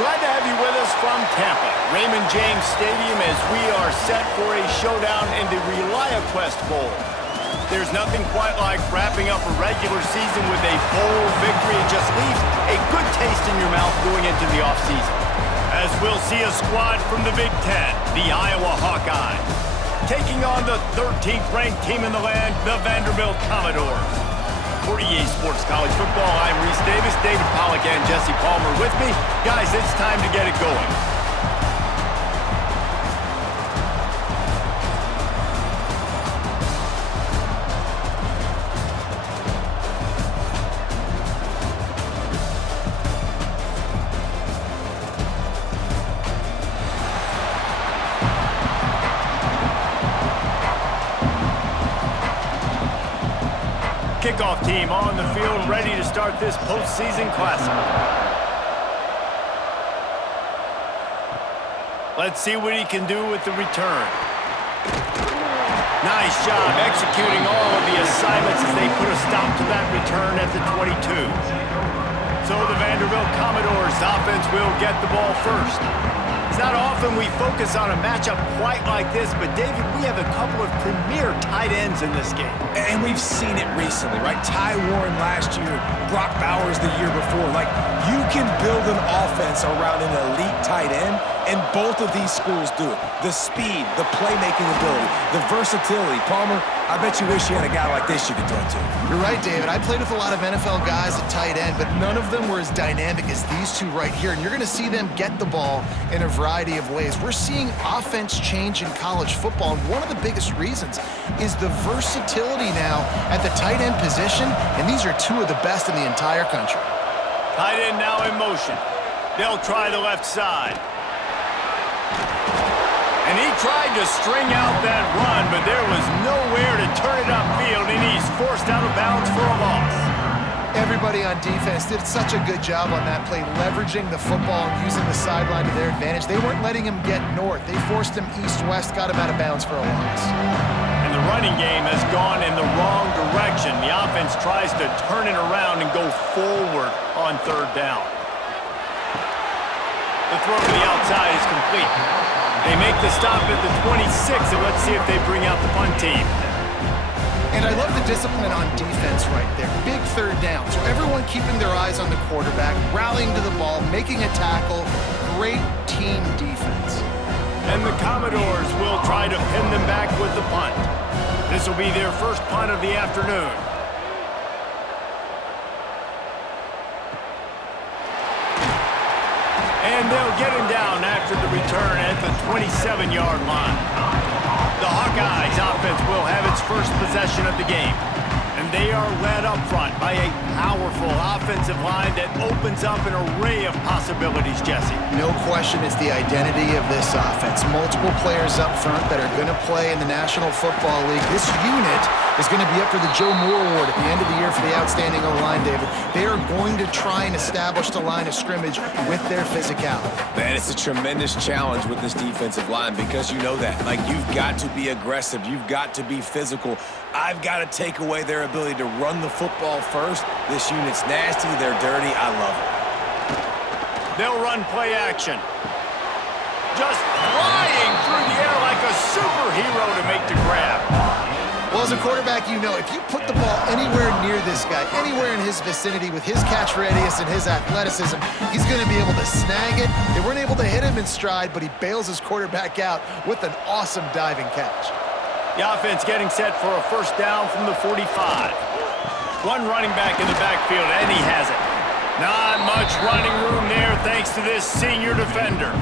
Glad to have you with us from Tampa, Raymond James Stadium, as we are set for a showdown in the Reliaquest Bowl. There's nothing quite like wrapping up a regular season with a bowl victory. It just leaves a good taste in your mouth going into the offseason. As we'll see a squad from the Big Ten, the Iowa Hawkeyes, taking on the 13th ranked team in the land, the Vanderbilt Commodores. For EA Sports College Football, I'm Reese Davis, David Pollack, and Jesse Palmer with me. Guys, it's time to get it going. Kickoff team on the field, ready to start this postseason classic. Let's see what he can do with the return. Nice job executing all of the assignments as they put a stop to that return at the 22. So the Vanderbilt Commodores offense will get the ball first. It's not often we focus on a matchup quite like this, but David, we have a couple of premier tight ends in this game. And we've seen it recently, right? Ty Warren last year, Brock Bowers the year before. Like, you can build an offense around an elite tight end, and both of these schools do it. The speed, the playmaking ability, the versatility. Palmer, I bet you wish you had a guy like this you could throw to. You're right, David. I played with a lot of NFL guys at tight end, but none of them were as dynamic as these two right here. And you're going to see them get the ball in a variety of ways. We're seeing offense change in college football, and one of the biggest reasons is the versatility now at the tight end position, and these are two of the best in the entire country. Tight end now in motion. They'll try the left side. And he tried to string out that run, but there was nowhere to turn it upfield, and he's forced out of bounds for a loss. Everybody on defense did such a good job on that play, leveraging the football and using the sideline to their advantage. They weren't letting him get north. They forced him east-west, got him out of bounds for a loss. And the running game has gone in the wrong direction. The offense tries to turn it around and go forward on third down. The throw to the outside is complete. They make the stop at the 26, and let's see if they bring out the punt team. And I love the discipline on defense right there. Big third down. So everyone keeping their eyes on the quarterback, rallying to the ball, making a tackle. Great team defense. And the Commodores will try to pin them back with the punt. This will be their first punt of the afternoon. And they'll get him down after the return at the 27-yard line. The Hawkeyes offense will have its first possession of the game. And they are led up front by a powerful offensive line that opens up an array of possibilities, Jesse. No question it's the identity of this offense. Multiple players up front that are going to play in the National Football League. This unit is going to be up for the Joe Moore Award at the end of the year for the outstanding O-line, David. They are going to try and establish the line of scrimmage with their physicality. Man, it's a tremendous challenge with this defensive line because you know that. Like, you've got to be aggressive. You've got to be physical. I've got to take away their ability to run the football first. This unit's nasty. They're dirty. I love it. They'll run play action. Just flying through the air like a superhero to make the grab. Well, as a quarterback, you know, if you put the ball anywhere near this guy, anywhere in his vicinity with his catch radius and his athleticism, he's going to be able to snag it. They weren't able to hit him in stride, but he bails his quarterback out with an awesome diving catch. The offense getting set for a first down from the 45. One running back in the backfield, and he has it. Not much running room there thanks to this senior defender.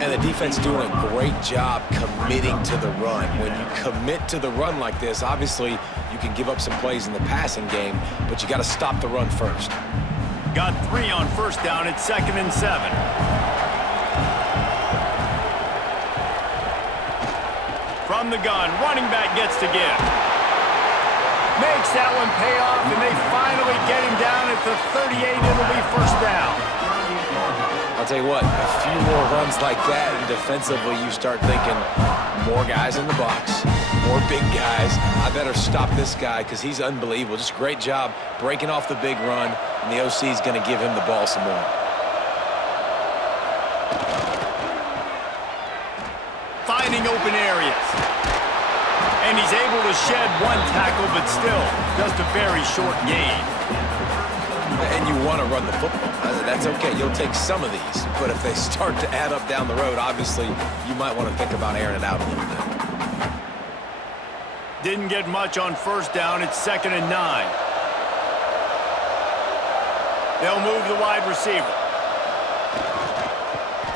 And the defense doing a great job committing to the run. When you commit to the run like this, obviously you can give up some plays in the passing game, but you got to stop the run first. Got 3 on first down at 2nd and 7. From the gun, running back gets to give. Makes that one pay off, and they finally get him down at the 38. It'll be first down. I'll tell you what, a few more runs like that, and defensively you start thinking more guys in the box, more big guys. I better stop this guy because he's unbelievable. Just a great job breaking off the big run, and the OC is going to give him the ball some more. finding open areas. And he's able to shed one tackle, but still, just a very short gain. And you want to run the football. That's okay. You'll take some of these. But if they start to add up down the road, obviously, you might want to think about airing it out a little bit. Didn't get much on first down. It's 2nd and 9. They'll move the wide receiver.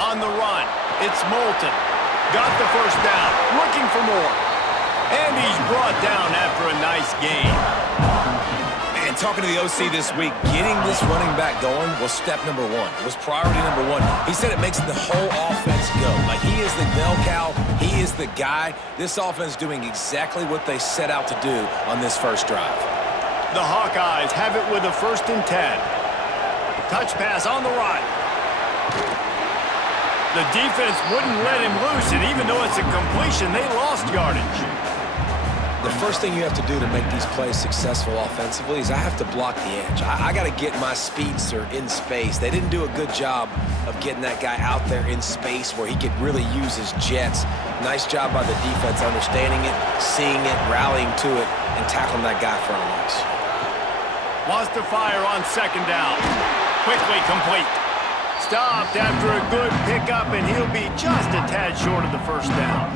On the run, it's Moulton. Got the first down. Looking for more. And he's brought down after a nice gain. And talking to the OC this week, getting this running back going was step number one. It was priority number one. He said it makes the whole offense go. Like, he is the bell cow. He is the guy. This offense doing exactly what they set out to do on this first drive. The Hawkeyes have it with a 1st and 10. Touch pass on the run. The defense wouldn't let him loose, and even though it's a completion, they lost yardage. The first thing you have to do to make these plays successful offensively is I have to block the edge. I got to get my speedster in space. They didn't do a good job of getting that guy out there in space where he could really use his jets. Nice job by the defense understanding it, seeing it, rallying to it, and tackling that guy for a loss. Wants to fire on 2nd down. Quickly complete. Stopped after a good pickup, and he'll be just a tad short of the first down.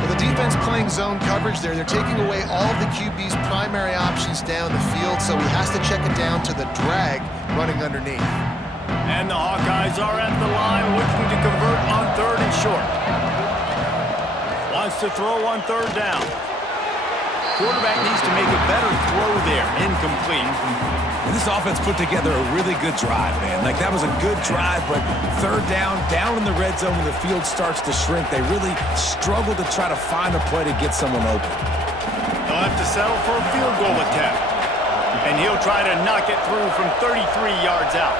Well, the defense playing zone coverage there. They're taking away all of the QB's primary options down the field, so he has to check it down to the drag running underneath. And the Hawkeyes are at the line looking to convert on 3rd and short. Wants to throw on 3rd down. Quarterback needs to make a better throw there. Incomplete. And this offense put together a really good drive, man. Like, that was a good drive, but 3rd down in the red zone when the field starts to shrink, they really struggle to try to find a play to get someone open. He'll have to settle for a field goal attempt. And he'll try to knock it through from 33 yards out.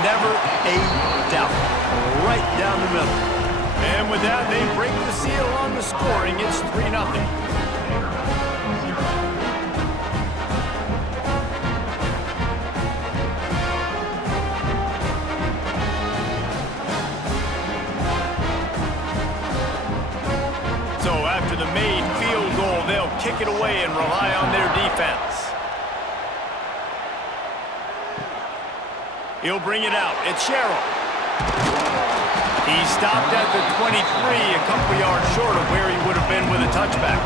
Never a doubt. Right down the middle. And with that, they break the seal on the scoring. It's 3-0. So after the made field goal, they'll kick it away and rely on their defense. He'll bring it out. It's Sherrill. He stopped at the 23, a couple yards short of where he would have been with a touchback.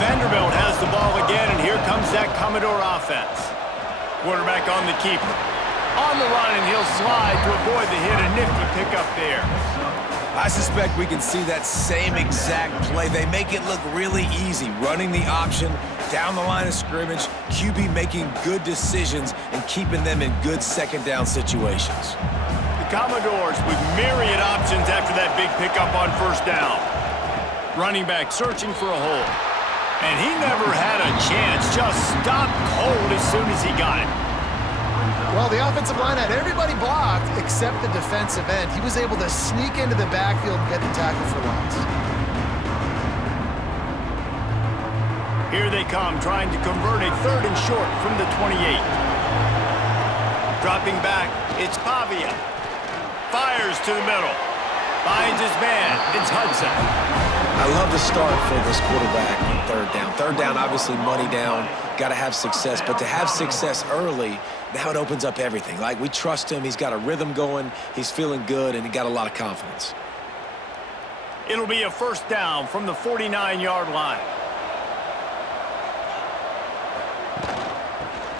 Vanderbilt has the ball again, and here comes that Commodore offense. Quarterback on the keeper. On the run, and he'll slide to avoid the hit. A nifty pickup there. I suspect we can see that same exact play. They make it look really easy, running the option down the line of scrimmage, QB making good decisions and keeping them in good 2nd down situations. The Commodores with myriad options after that big pickup on 1st down. Running back searching for a hole. And he never had a chance, just stopped cold as soon as he got it. Well, the offensive line had everybody blocked except the defensive end. He was able to sneak into the backfield and get the tackle for loss. Here they come, trying to convert a 3rd and short from the 28. Dropping back, it's Pavia. Fires to the middle. Finds his man. It's Hudson. I love the start for this quarterback on 3rd down. 3rd down, obviously money down. Got to have success. But to have success early, now it opens up everything. Like, we trust him. He's got a rhythm going. He's feeling good, and he got a lot of confidence. It'll be a 1st down from the 49-yard line.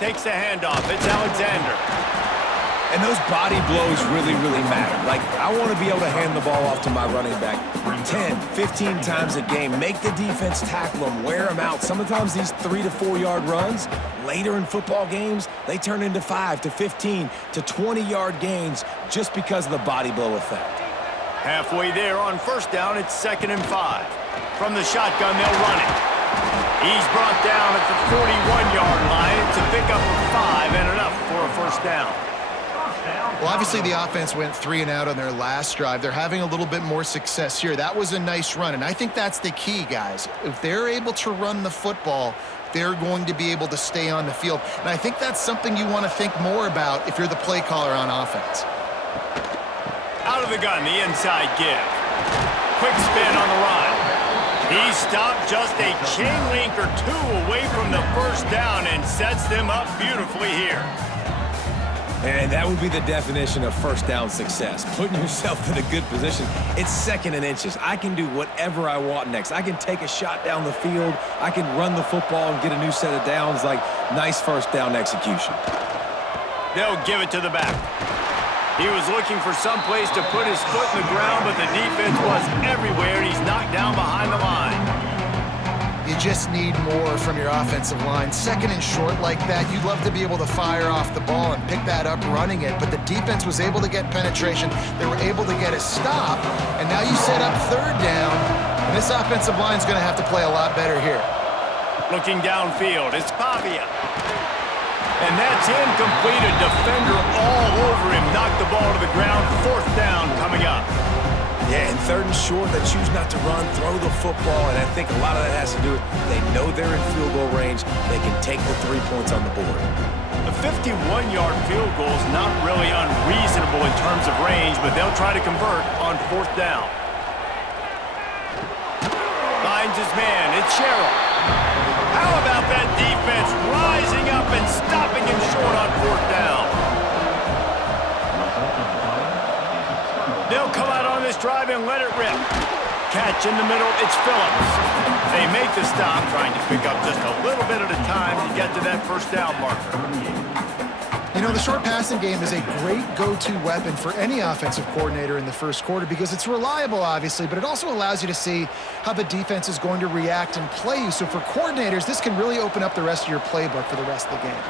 Takes the handoff. It's Alexander. And those body blows really, really matter. Like, I want to be able to hand the ball off to my running back 10, 15 times a game. Make the defense tackle them, wear them out. Sometimes these 3 to 4 yard runs, later in football games, they turn into 5 to 15 to 20-yard gains just because of the body blow effect. Halfway there on 1st down, it's 2nd and 5. From the shotgun, they'll run it. He's brought down at the 41-yard line. It's a pickup of 5 and enough for a 1st down. Well, obviously the offense went 3 and out on their last drive. They're having a little bit more success here. That was a nice run, and I think that's the key, guys. If they're able to run the football, they're going to be able to stay on the field. And I think that's something you want to think more about if you're the play caller on offense. Out of the gun, the inside give. Quick spin on the run. He stopped just a chain link or two away from the first down and sets them up beautifully here. And that would be the definition of first down success, putting yourself in a good position. It's second and inches. I can do whatever I want next. I can take a shot down the field. I can run the football and get a new set of downs. Like, nice first down execution. They'll give it to the back. He was looking for some place to put his foot in the ground, but the defense was everywhere, and he's knocked down behind the line. You just need more from your offensive line. Second and short like that, you'd love to be able to fire off the ball and pick that up running it, but the defense was able to get penetration. They were able to get a stop, and now you set up third down, and this offensive line's going to have to play a lot better here. Looking downfield, it's Pavia. And that's incomplete. A defender all over him. Knocked the ball to the ground. Fourth down coming up. Yeah, and third and short, they choose not to run, throw the football, and I think a lot of that has to do with they know they're in field goal range. They can take the 3 points on the board. A 51-yard field goal is not really unreasonable in terms of range, but they'll try to convert on fourth down. Finds his man. It's Sherrill. How about that defense rising up and stopping him short on fourth down? They'll come out on this drive and let it rip. Catch in the middle, it's Phillips. They make the stop, trying to pick up just a little bit at a time to get to that first down marker. You know, the short passing game is a great go-to weapon for any offensive coordinator in the first quarter because it's reliable, obviously, but it also allows you to see how the defense is going to react and play you. So for coordinators, this can really open up the rest of your playbook for the rest of the game.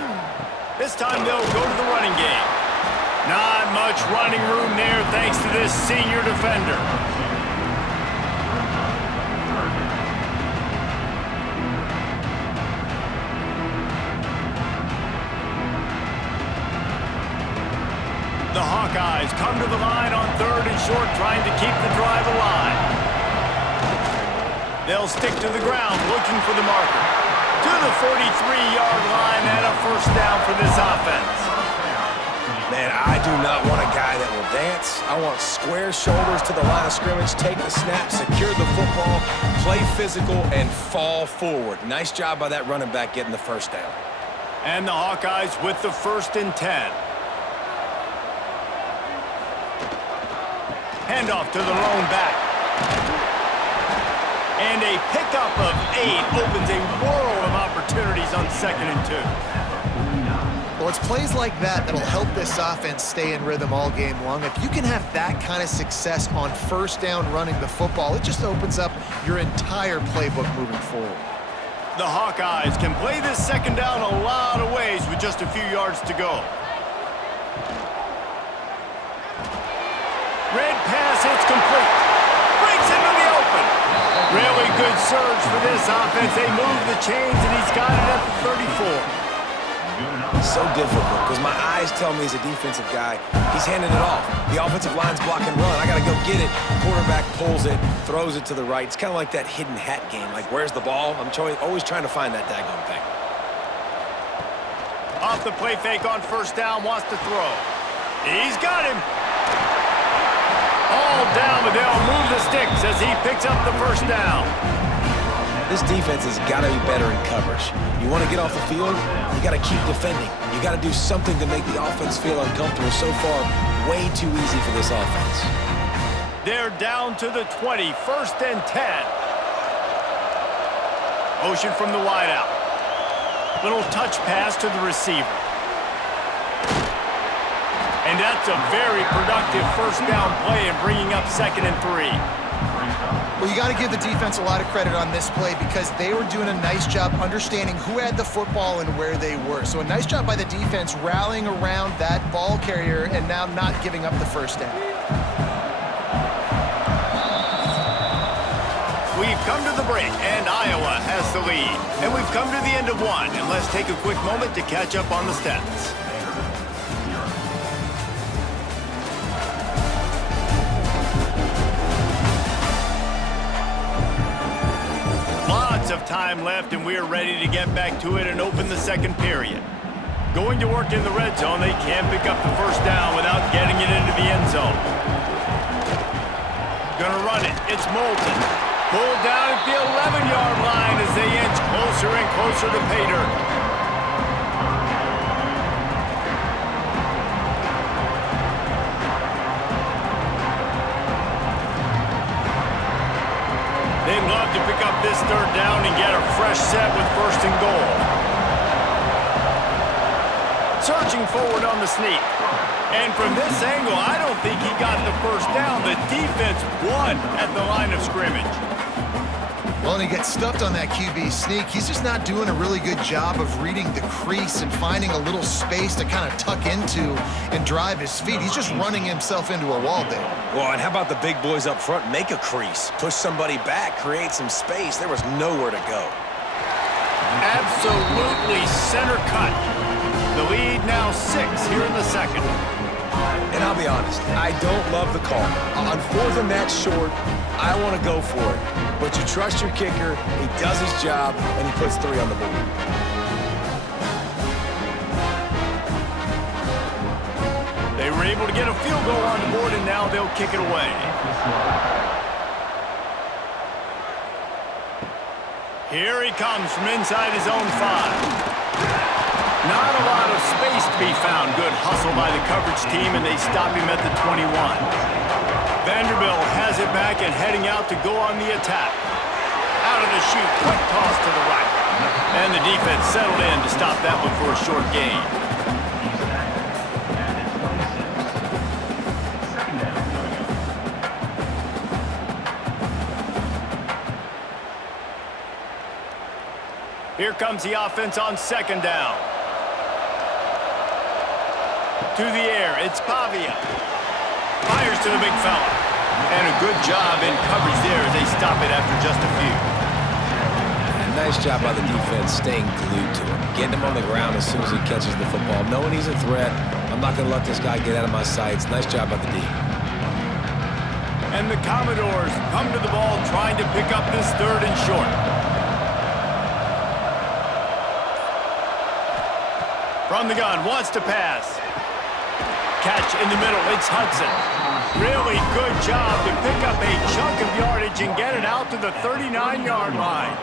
This time they'll go to the running game. Not much running room there thanks to this senior defender. The Hawkeyes come to the line on third and short, trying to keep the drive alive. They'll stick to the ground, looking for the marker. To the 43-yard line and a first down for this offense. Man, I do not want a guy that will dance. I want square shoulders to the line of scrimmage, take the snap, secure the football, play physical, and fall forward. Nice job by that running back getting the first down. And the Hawkeyes with the 1st and 10. Handoff to the lone back. And a pickup of 8 opens a world of opportunities on 2nd and 2. Well, it's plays like that that'll help this offense stay in rhythm all game long. If you can have that kind of success on first down running the football, it just opens up your entire playbook moving forward. The Hawkeyes can play this second down a lot of ways with just a few yards to go. Red pass, it's complete. Breaks into the open. Really good surge for this offense. They move the chains, and he's got it at the 34. So difficult because my eyes tell me he's a defensive guy. He's handing it off. The offensive line's block and run. I got to go get it. Quarterback pulls it, throws it to the right. It's kind of like that hidden hat game. Like, where's the ball? I'm always trying to find that daggone thing. Off the play fake on first down, wants to throw. He's got him. All down, but they'll move the sticks as he picks up the first down. This defense has got to be better in coverage. You want to get off the field, you got to keep defending. You got to do something to make the offense feel uncomfortable. So far, way too easy for this offense. They're down to the 20, 1st and 10. Motion from the wideout. Little touch pass to the receiver. And that's a very productive first down play and bringing up 2nd and 3. Well, you got to give the defense a lot of credit on this play because they were doing a nice job understanding who had the football and where they were. So a nice job by the defense rallying around that ball carrier and now not giving up the first down. We've come to the break, and Iowa has the lead. And we've come to the end of one, and let's take a quick moment to catch up on the stats. Of time left, and we are ready to get back to it and open the second period. Going to work in the red zone, they can't pick up the first down without getting it into the end zone. gonna run it. It's Moulton. Pulled down at the 11-yard line as they inch closer and closer to pay dirt. They'd love to pick up this third down and get a fresh set with first and goal. Searching forward on the sneak. And from this angle, I don't think he got the first down. The defense won at the line of scrimmage. Well, and he gets stuffed on that QB sneak. He's just not doing a really good job of reading the crease and finding a little space to kind of tuck into and drive his feet. He's just running himself into a wall there. Well, and how about the big boys up front? Make a crease, push somebody back, create some space. There was nowhere to go. Absolutely center cut. The lead now 6 here in the second. And I'll be honest, I don't love the call. On 4th and that short, I want to go for it. But you trust your kicker, he does his job, and he puts 3 on the board. They were able to get a field goal on the board, and now they'll kick it away. Here he comes from inside his own 5. Not a lot of space to be found. Good hustle by the coverage team, and they stop him at the 21. Vanderbilt has it back and heading out to go on the attack. Out of the chute, quick toss to the right. And the defense settled in to stop that one for a short gain. Here comes the offense on second down. To the air, it's Pavia. Fires to the big fella. And a good job in coverage there as they stop it after just a few. And nice job by the defense staying glued to him. Getting him on the ground as soon as he catches the football. Knowing he's a threat, I'm not going to let this guy get out of my sights. Nice job by the D. And the Commodores come to the ball trying to pick up this 3rd and short. From the gun, wants to pass. Catch in the middle, it's Hudson. Really good job to pick up a chunk of yardage and get it out to the 39-yard line.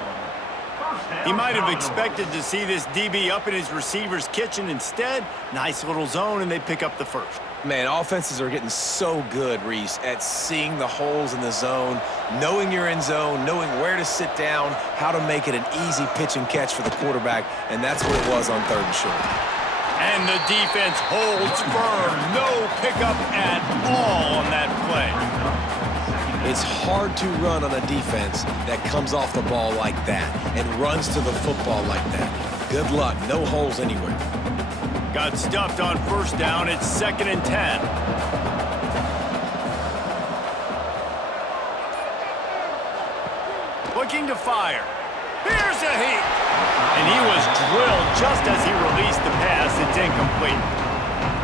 He might have expected to see this DB up in his receiver's kitchen. Instead, nice little zone, and they pick up the first. Man, offenses are getting so good, Reese, at seeing the holes in the zone, knowing you're in zone, knowing where to sit down, how to make it an easy pitch and catch for the quarterback, and that's what it was on 3rd and short. And the defense holds firm. No pickup at all on that play. It's hard to run on a defense that comes off the ball like that and runs to the football like that. Good luck. No holes anywhere. Got stuffed on first down. It's 2nd and 10. Looking to fire. Here's a heat. And he was drilled just as he released the pass. It's incomplete.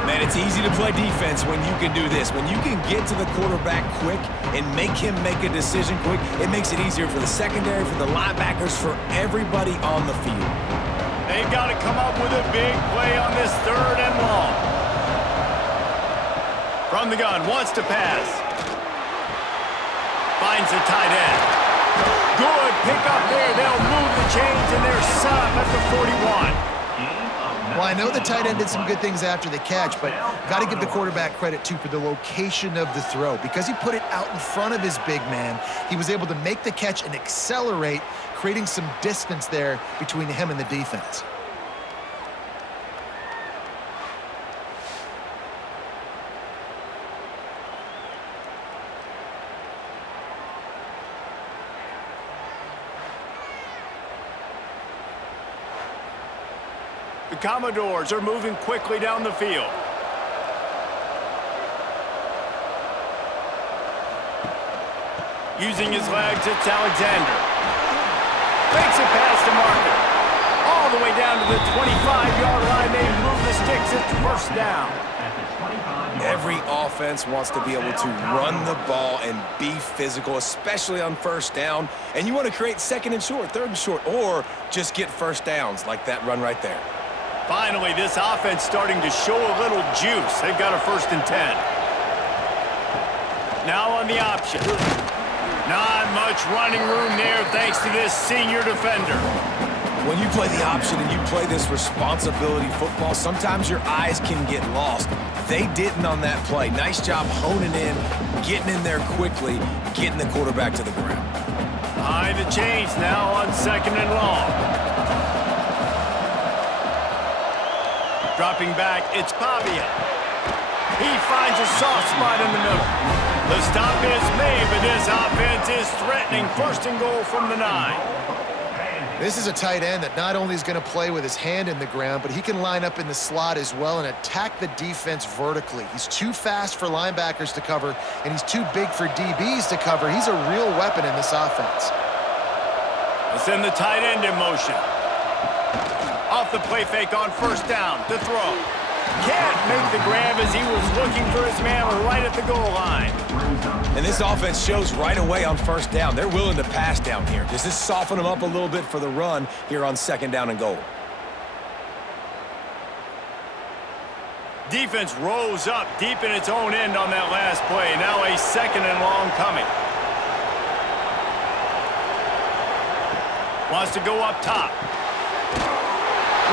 Man, it's easy to play defense when you can do this. When you can get to the quarterback quick and make him make a decision quick, it makes it easier for the secondary, for the linebackers, for everybody on the field. They've got to come up with a big play on this 3rd and long. From the gun, wants to pass. Finds the tight end. Good pickup there. They'll move the chains, and they're set up at the 41. Well, I know the tight end did some good things after the catch, but got to give the quarterback credit, too, for the location of the throw. Because he put it out in front of his big man, he was able to make the catch and accelerate, creating some distance there between him and the defense. The Commodores are moving quickly down the field. Using his legs, it's Alexander. Makes it past the marker. All the way down to the 25-yard line. They move the sticks. It's first down. Every offense wants to be able to run the ball and be physical, especially on first down. And you want to create 2nd and short, 3rd and short, or just get first downs like that run right there. Finally, this offense starting to show a little juice. They've got a 1st and 10. Now on the option. Not much running room there thanks to this senior defender. When you play the option and you play this responsibility football, sometimes your eyes can get lost. They didn't on that play. Nice job honing in, getting in there quickly, getting the quarterback to the ground. Behind the chains now on 2nd and long. Dropping back, it's Pavia. He finds a soft spot in the middle. The stop is made, but this offense is threatening 1st and goal from the 9. This is a tight end that not only is going to play with his hand in the ground, but he can line up in the slot as well and attack the defense vertically. He's too fast for linebackers to cover, and he's too big for DBs to cover. He's a real weapon in this offense. Let's send the tight end in motion. Off the play fake on 1st down to throw. Can't make the grab as he was looking for his man right at the goal line. And this offense shows right away on 1st down. They're willing to pass down here. Does this soften them up a little bit for the run here on 2nd down and goal? Defense rose up deep in its own end on that last play. Now a 2nd and long coming. Wants to go up top.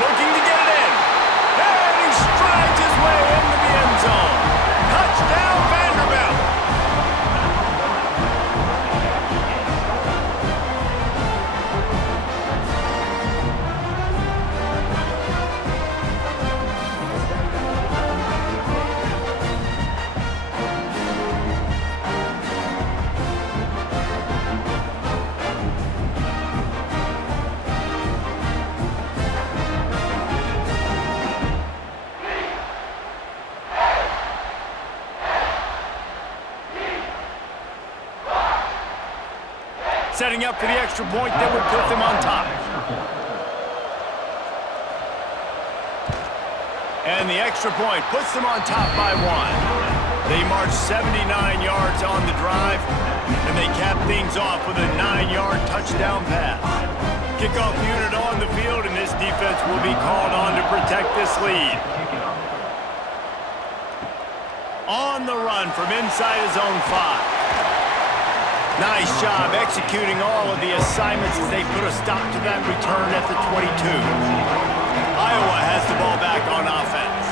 Looking to get it in. And he strides his way into the end zone. Touchdown, Vanderbilt. Setting up for the extra point that would put them on top. And the extra point puts them on top by 1. They march 79 yards on the drive, and they cap things off with a 9-yard touchdown pass. Kickoff unit on the field, and this defense will be called on to protect this lead. On the run from inside his own 5. Nice job executing all of the assignments as they put a stop to that return at the 22. Iowa has the ball back on offense.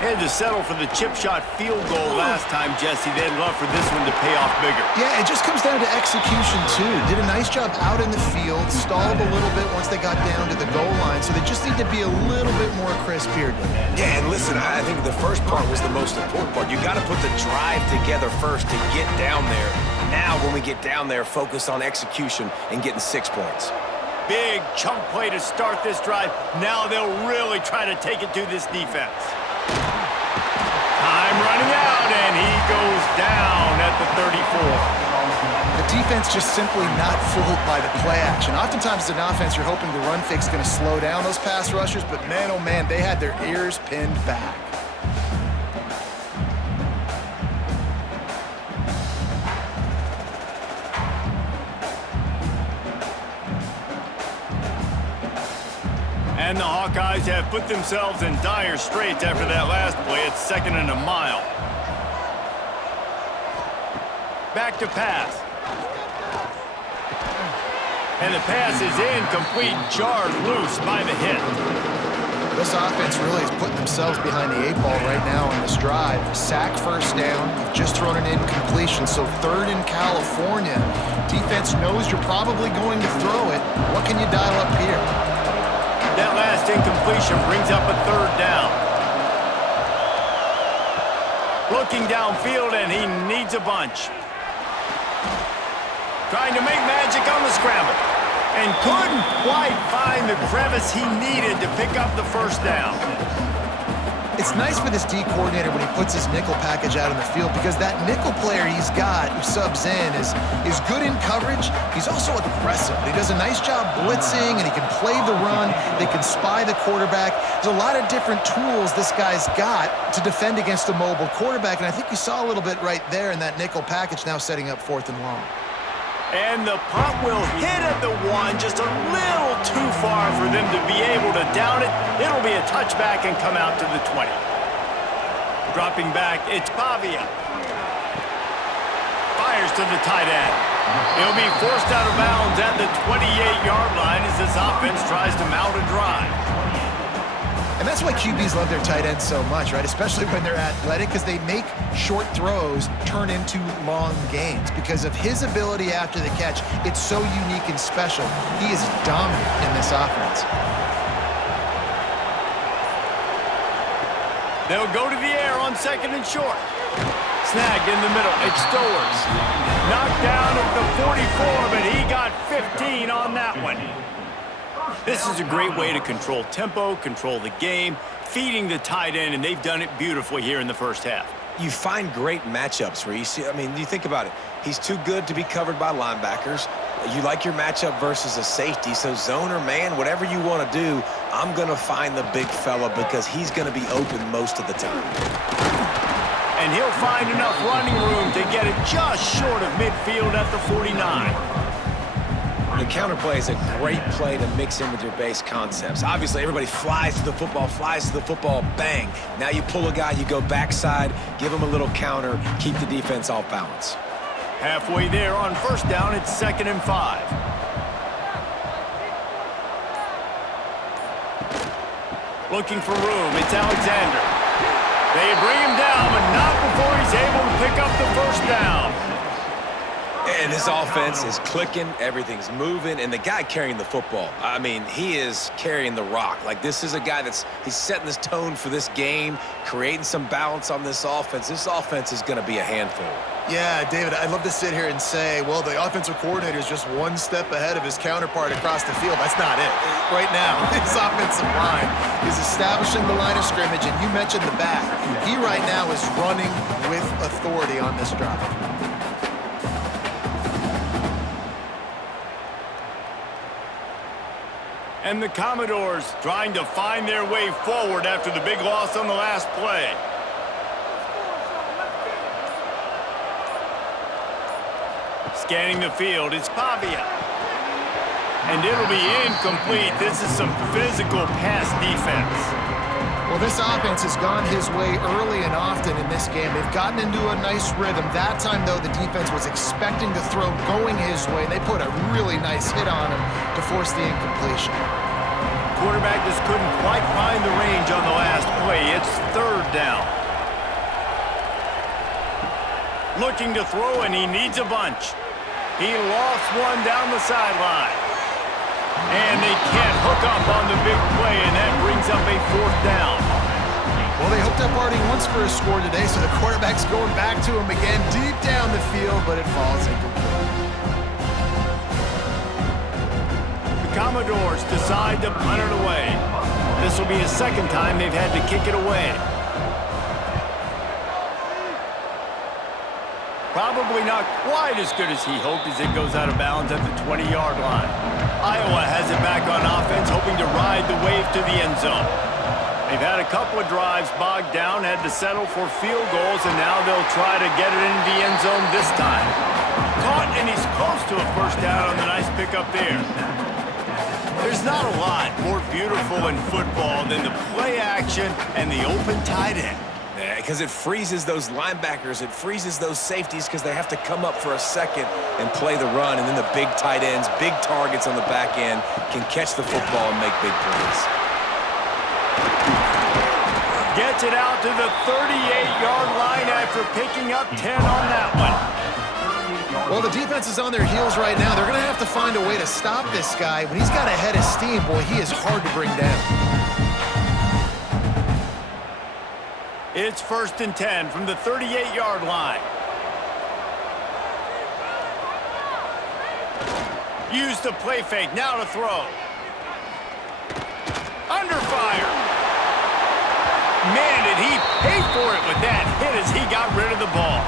Had to settle for the chip shot field goal last time, Jesse. They'd love for this one to pay off bigger. Yeah, it just comes down to execution, too. Did a nice job out in the field, stalled a little bit once they got down to the goal line, so they just need to be a little bit more crisp here. Yeah, and listen, I think the first part was the most important part. You got to put the drive together first to get down there. Now, when we get down there, focus on execution and getting 6 points. Big chunk play to start this drive. Now they'll really try to take it to this defense. Time running out, and he goes down at the 34. The defense just simply not fooled by the play action. Oftentimes, as an offense, you're hoping the run fake's going to slow down those pass rushers, but man, oh man, they had their ears pinned back. And the Hawkeyes have put themselves in dire straits after that last play. It's 2nd and a mile. Back to pass. And the pass is incomplete, jarred loose by the hit. This offense really is putting themselves behind the 8 ball right now on this drive. Sack 1st down. You've just thrown an incompletion, so 3rd in California. Defense knows you're probably going to throw it. What can you dial up here? That last incompletion brings up a 3rd down. Looking downfield, and he needs a bunch. Trying to make magic on the scramble. And couldn't quite find the crevice he needed to pick up the 1st down. It's nice for this D coordinator when he puts his nickel package out in the field, because that nickel player he's got who subs in is good in coverage. He's also aggressive. He does a nice job blitzing, and he can play the run. They can spy the quarterback. There's a lot of different tools this guy's got to defend against a mobile quarterback, and I think we saw a little bit right there in that nickel package, now setting up 4th and long. And the punt will hit at the 1, just a little too far for them to be able to down it. It'll be a touchback and come out to the 20. Dropping back, it's Pavia. fires to the tight end. He'll be forced out of bounds at the 28-yard line as this offense tries to mount a drive. And that's why QBs love their tight ends so much, right? Especially when they're athletic, because they make short throws turn into long gains. Because of his ability after the catch, it's so unique and special. He is dominant in this offense. They'll go to the air on 2nd and short. Snagged in the middle. It's Stowers. Knocked down at the 44, but he got 15 on that one. This is a great way to control tempo, control the game, feeding the tight end, and they've done it beautifully here in the first half. You find great matchups, Reese. I mean, you think about it. He's too good to be covered by linebackers. You like your matchup versus a safety, so zone or man, whatever you want to do, I'm going to find the big fella because he's going to be open most of the time. And he'll find enough running room to get it just short of midfield at the 49. The counter play is a great play to mix in with your base concepts. Obviously, everybody flies to the football, bang. Now you pull a guy, you go backside, give him a little counter, keep the defense off balance. Halfway there on 1st down, it's 2nd and 5. Looking for room, it's Alexander. They bring him down, but not before he's able to pick up the 1st down. And this offense is clicking, everything's moving, and the guy carrying the football, I mean, he is carrying the rock. Like, this is a guy he's setting this tone for this game, creating some balance on this offense. This offense is going to be a handful. Yeah, David, I'd love to sit here and say, well, the offensive coordinator is just one step ahead of his counterpart across the field. That's not it. Right now, this offensive line is establishing the line of scrimmage, and you mentioned the back. He right now is running with authority on this drive. And the Commodores trying to find their way forward after the big loss on the last play. Scanning the field, it's Pavia. And it'll be incomplete. This is some physical pass defense. Well, this offense has gone his way early and often in this game. They've gotten into a nice rhythm. That time, though, the defense was expecting the throw going his way. They put a really nice hit on him to force the incompletion. Quarterback just couldn't quite find the range on the last play. It's 3rd down. Looking to throw, and he needs a bunch. He lost one down the sideline. And they can't hook up on the big play, and that brings up a 4th down. Well, they hooked up already once for a score today, so the quarterback's going back to him again deep down the field, but it falls incomplete. The Commodores decide to punt it away. This will be the 2nd time they've had to kick it away. Probably not quite as good as he hoped as it goes out of bounds at the 20-yard line. Iowa has it back on offense, hoping to ride the wave to the end zone. They've had a couple of drives bogged down, had to settle for field goals, and now they'll try to get it into the end zone this time. Caught, and he's close to a 1st down on the nice pickup there. There's not a lot more beautiful in football than the play action and the open tight end. Because it freezes those linebackers, it freezes those safeties because they have to come up for a second and play the run, and then the big tight ends, big targets on the back end can catch the football and make big plays. Gets it out to the 38-yard line after picking up 10 on that one. Well, the defense is on their heels right now. They're going to have to find a way to stop this guy. When he's got a head of steam, boy, he is hard to bring down. It's 1st and 10 from the 38-yard line. Use the play fake, now to throw. Under fire. Man, did he pay for it with that hit as he got rid of the ball.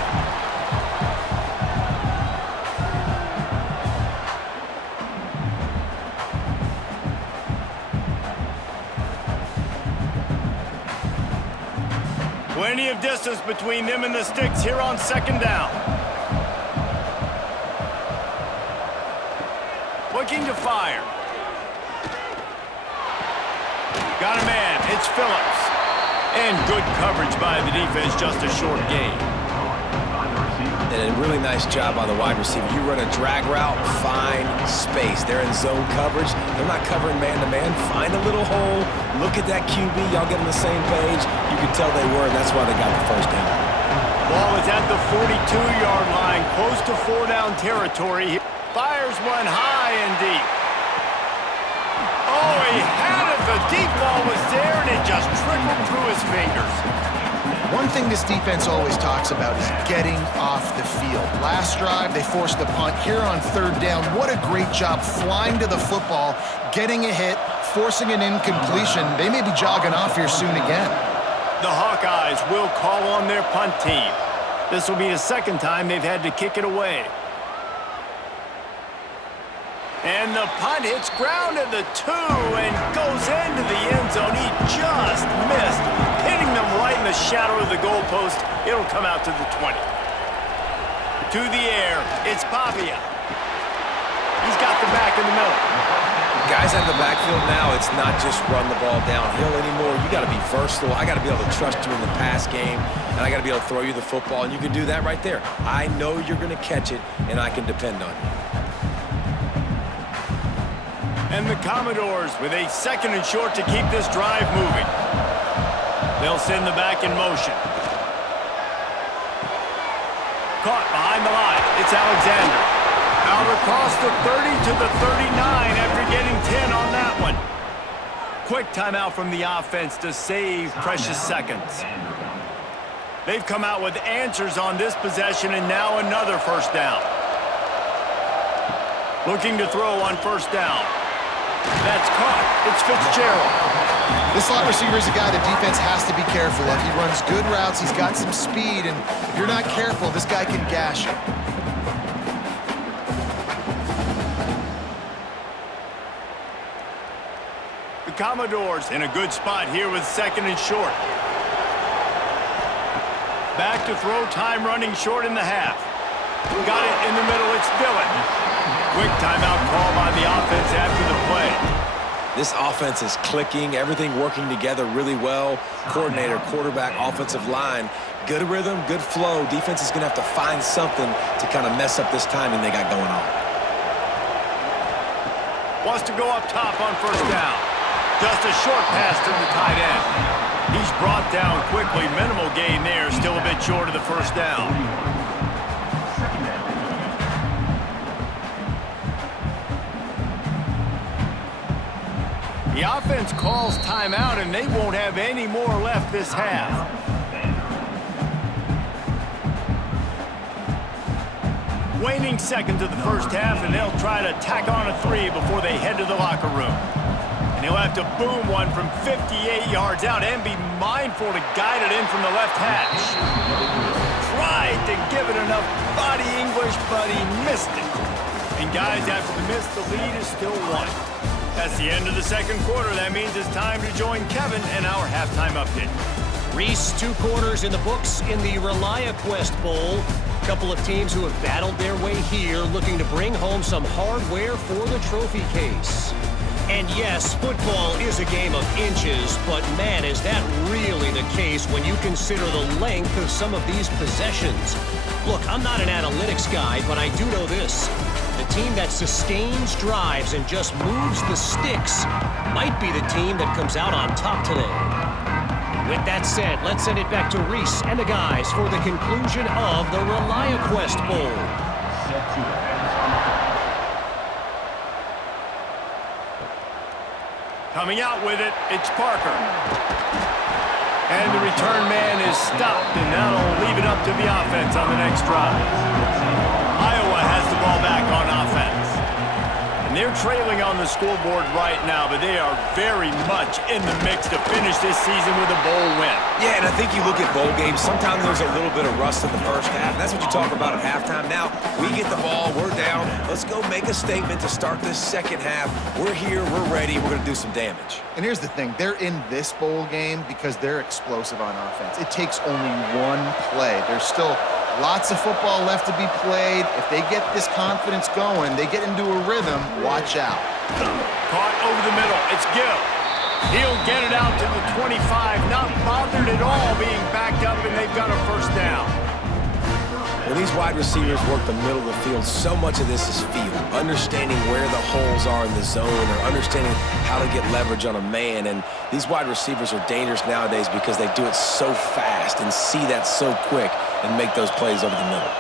Plenty of distance between them and the sticks here on 2nd down. Looking to fire. Got a man, it's Phillips. And good coverage by the defense, just a short gain. And a really nice job by the wide receiver. You run a drag route, find space. They're in zone coverage. They're not covering man-to-man. Find a little hole. Look at that QB. Y'all get on the same page. You can tell they were, and that's why they got the first down. Ball is at the 42-yard line, close to 4-down territory. He fires one high and deep. Oh, he had it. The deep ball was there, and it just trickled through his fingers. One thing this defense always talks about is getting off the field. Last drive, they forced a punt. Here on third down, what a great job flying to the football, getting a hit, forcing an incompletion. They may be jogging off here soon again. The Hawkeyes will call on their punt team. This will be the second time they've had to kick it away. And the punt hits ground at the 2 and goes into the end zone. He just missed, hitting them right in the shadow of the goalpost. It'll come out to the 20. To the air, it's Pavia. He's got the back in the middle. Guys out of the backfield now, it's not just run the ball downhill anymore. You got to be versatile. I got to be able to trust you in the pass game, and I got to be able to throw you the football, and you can do that right there. I know you're going to catch it, and I can depend on you. And the Commodores with a second and short to keep this drive moving. They'll send the back in motion. Caught behind the line. It's Alexander. Out across the 30 to the 39 after getting 10 on that one. Quick timeout from the offense to save precious seconds. They've come out with answers on this possession, and now another first down. Looking to throw on first down. That's caught. It's Fitzgerald. This slot receiver is a guy the defense has to be careful of. He runs good routes. He's got some speed, and if you're not careful, this guy can gash you. The Commodores in a good spot here with second and short. Back to throw, time running short in the half. Got it in the middle, it's Dillon. Quick timeout call by the offense after the play. This offense is clicking, everything working together really well. Coordinator, quarterback, offensive line, good rhythm, good flow. Defense is going to have to find something to kind of mess up this timing they got going on. Wants to go up top on first down. Just a short pass to the tight end. He's brought down quickly. Minimal gain there, still a bit short of the first down. The offense calls timeout, and they won't have any more left this half. Waning seconds of the first half, and they'll try to tack on a 3 before they head to the locker room. And he'll have to boom one from 58 yards out and be mindful to guide it in from the left hash. Tried to give it enough body English, but he missed it. And guys, after the miss, the lead is still 1. That's the end of the second quarter. That means it's time to join Kevin and our halftime update. Reese, 2 quarters in the books in the Reliaquest Bowl. A couple of teams who have battled their way here, looking to bring home some hardware for the trophy case. And yes, football is a game of inches, but man, is that really the case when you consider the length of some of these possessions. Look, I'm not an analytics guy, but I do know this. The team that sustains drives and just moves the sticks might be the team that comes out on top today. With that said, let's send it back to Reese and the guys for the conclusion of the Reliaquest Bowl. Coming out with it, it's Parker. And the return man is stopped, and that'll leave it up to the offense on the next drive. Iowa has the ball back on offense. And they're trailing on the scoreboard right now, but they are very much in the mix to finish this season with a bowl win. Yeah, and I think you look at bowl games, sometimes there's a little bit of rust in the first half. That's what you talk about at halftime. Now, we get the ball, we're down. Let's go make a statement to start this second half. We're here, we're ready, we're going to do some damage. And here's the thing. They're in this bowl game because they're explosive on offense. It takes only one play. There's still lots of football left to be played. If they get this confidence going, they get into a rhythm, watch out. Caught over the middle. It's Gill. He'll get it out to the 25. Not bothered at all being backed up, and they've got a first down. When these these wide receivers work the middle of the field, so much of this is feel, understanding where the holes are in the zone or understanding how to get leverage on a man. And these wide receivers are dangerous nowadays because they do it so fast and see that so quick and make those plays over the middle.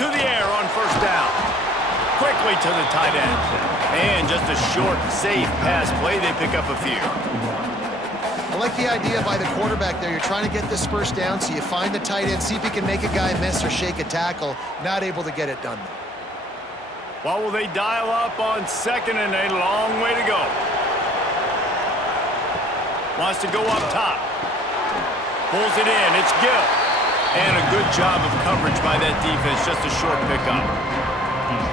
To the air on first down. Quickly to the tight end. And just a short, safe pass play. They pick up a few. I like the idea by the quarterback there. You're trying to get this first down, so you find the tight end, see if he can make a guy miss or shake a tackle. Not able to get it done. Well, will they dial up on second and a long way to go? Wants to go up top. Pulls it in. It's Gill. And a good job of coverage by that defense. Just a short pickup.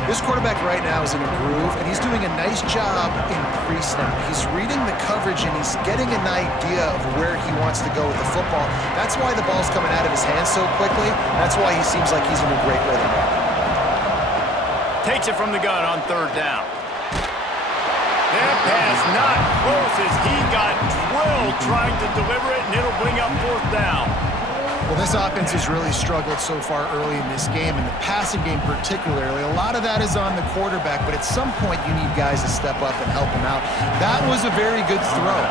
This quarterback right now is in a groove, and he's doing a nice job in pre-snap. He's reading the coverage, and he's getting an idea of where he wants to go with the football. That's why the ball's coming out of his hands so quickly. That's why he seems like he's in a great rhythm. Takes it from the gun on third down. That pass not close as he got drilled trying to deliver it, and it'll bring up fourth down. Well, this offense has really struggled so far early in this game, and the passing game particularly. A lot of that is on the quarterback, but at some point you need guys to step up and help him out. That was a very good throw.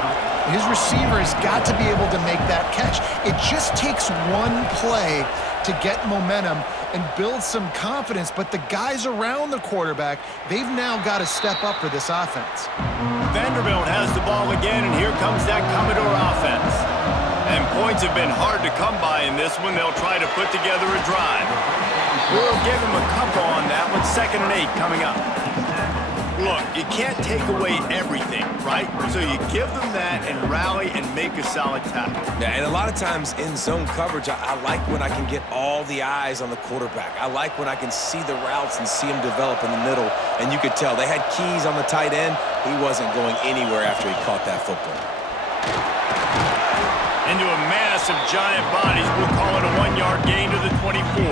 His receiver has got to be able to make that catch. It just takes one play to get momentum and build some confidence, but the guys around the quarterback, they've now got to step up for this offense. Vanderbilt has the ball again, and here comes that Commodore offense. And points have been hard to come by in this one. They'll try to put together a drive. We'll give him a couple on that one. 2nd and 8 coming up. Look, you can't take away everything, right? So you give them that and rally and make a solid tackle. Yeah, and a lot of times in zone coverage, I like when I can get all the eyes on the quarterback. I like when I can see the routes and see him develop in the middle. And you could tell they had keys on the tight end. He wasn't going anywhere after he caught that football. Into a mass of giant bodies. We'll call it a 1-yard gain to the 24.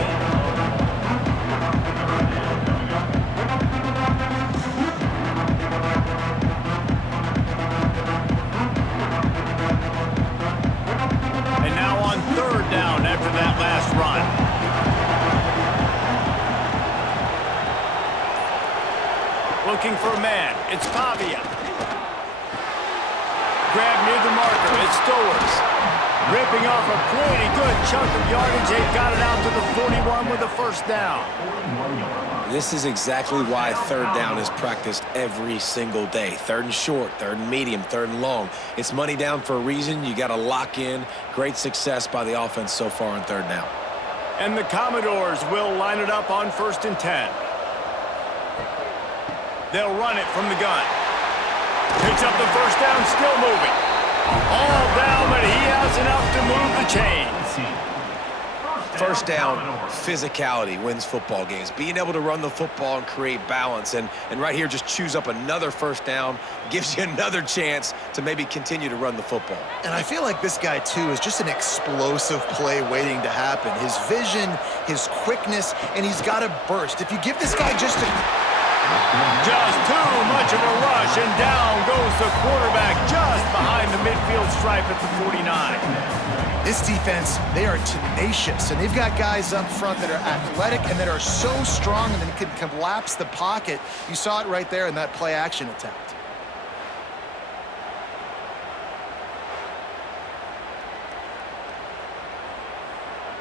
And now on third down after that last run. Looking for a man. It's Pavia. Grab near the marker. It's Stowers. Ripping off a pretty good chunk of yardage. They've got it out to the 41 with a first down. This is exactly why third down is practiced every single day. 3rd and short, 3rd and medium, 3rd and long. It's money down for a reason. You got to lock in. Great success by the offense so far on 3rd down. And the Commodores will line it up on 1st and 10. They'll run it from the gun. Picks up the first down, still moving. All down, but he has enough to move the chains. First down, physicality wins football games. Being able to run the football and create balance. And right here, just choose up another first down, gives you another chance to maybe continue to run the football. And I feel like this guy, too, is just an explosive play waiting to happen. His vision, his quickness, and he's got a burst. If you give this guy just a... Just too much of a rush, and down goes the quarterback just behind the midfield stripe at the 49. This defense, they are tenacious, and they've got guys up front that are athletic and that are so strong and that can collapse the pocket. You saw it right there in that play-action attempt.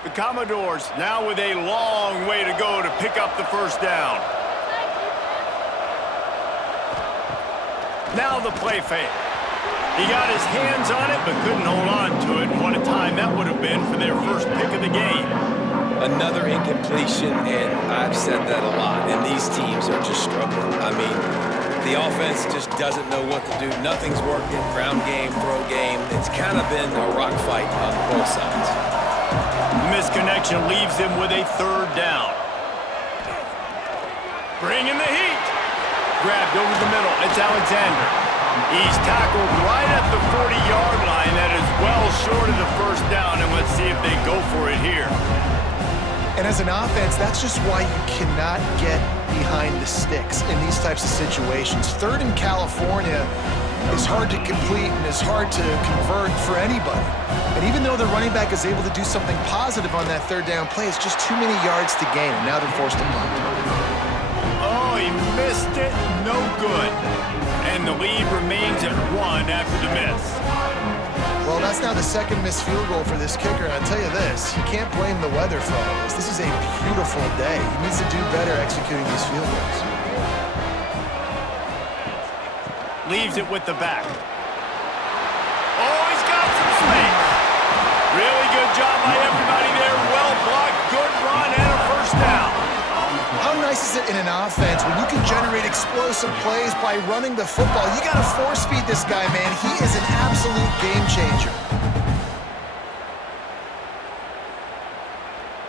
The Commodores now with a long way to go to pick up the first down. Now the play fake. He got his hands on it, but couldn't hold on to it. And what a time that would have been for their first pick of the game. Another incompletion, and I've said that a lot, and these teams are just struggling. I mean, the offense just doesn't know what to do. Nothing's working. Ground game, throw game. It's kind of been a rock fight on both sides. The misconnection leaves him with a third down. Bringing the heat. Grabbed over the middle. It's Alexander. He's tackled right at the 40-yard line. That is well short of the first down, and let's see if they go for it here. And as an offense, that's just why you cannot get behind the sticks in these types of situations. 3rd in California, is hard to complete and is hard to convert for anybody. And even though the running back is able to do something positive on that third down play, it's just too many yards to gain, and now they're forced to punt. Oh, he missed it. No good. And the lead remains at 1 after the miss. Well, that's now the second missed field goal for this kicker, and I'll tell you this, you can't blame the weather for all this. This is a beautiful day. He needs to do better executing these field goals. Leaves it with the back. Oh, he's got some space. Really good job by everybody there. Well blocked, good run, and a first down. How nice is it in an offense when you can generate explosive plays by running the football? You got to force feed this guy, man. He is an absolute game changer.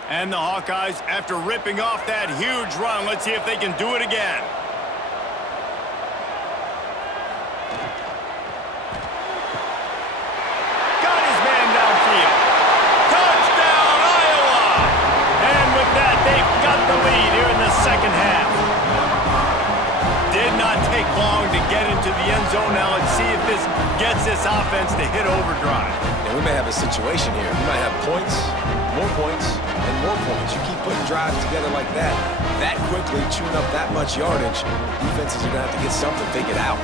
And the Hawkeyes, after ripping off that huge run, let's see if they can do it again. Got his man downfield. Touchdown, Iowa! And with that, they've got the lead here in the second half. Did not take long to get into the end zone. Now let's see if this gets this offense to hit overdrive. And we may have a situation here. We might have points, more points, and more points. You keep putting drives together like that quickly, chewing up that much yardage, defenses are going to have to get something figured out.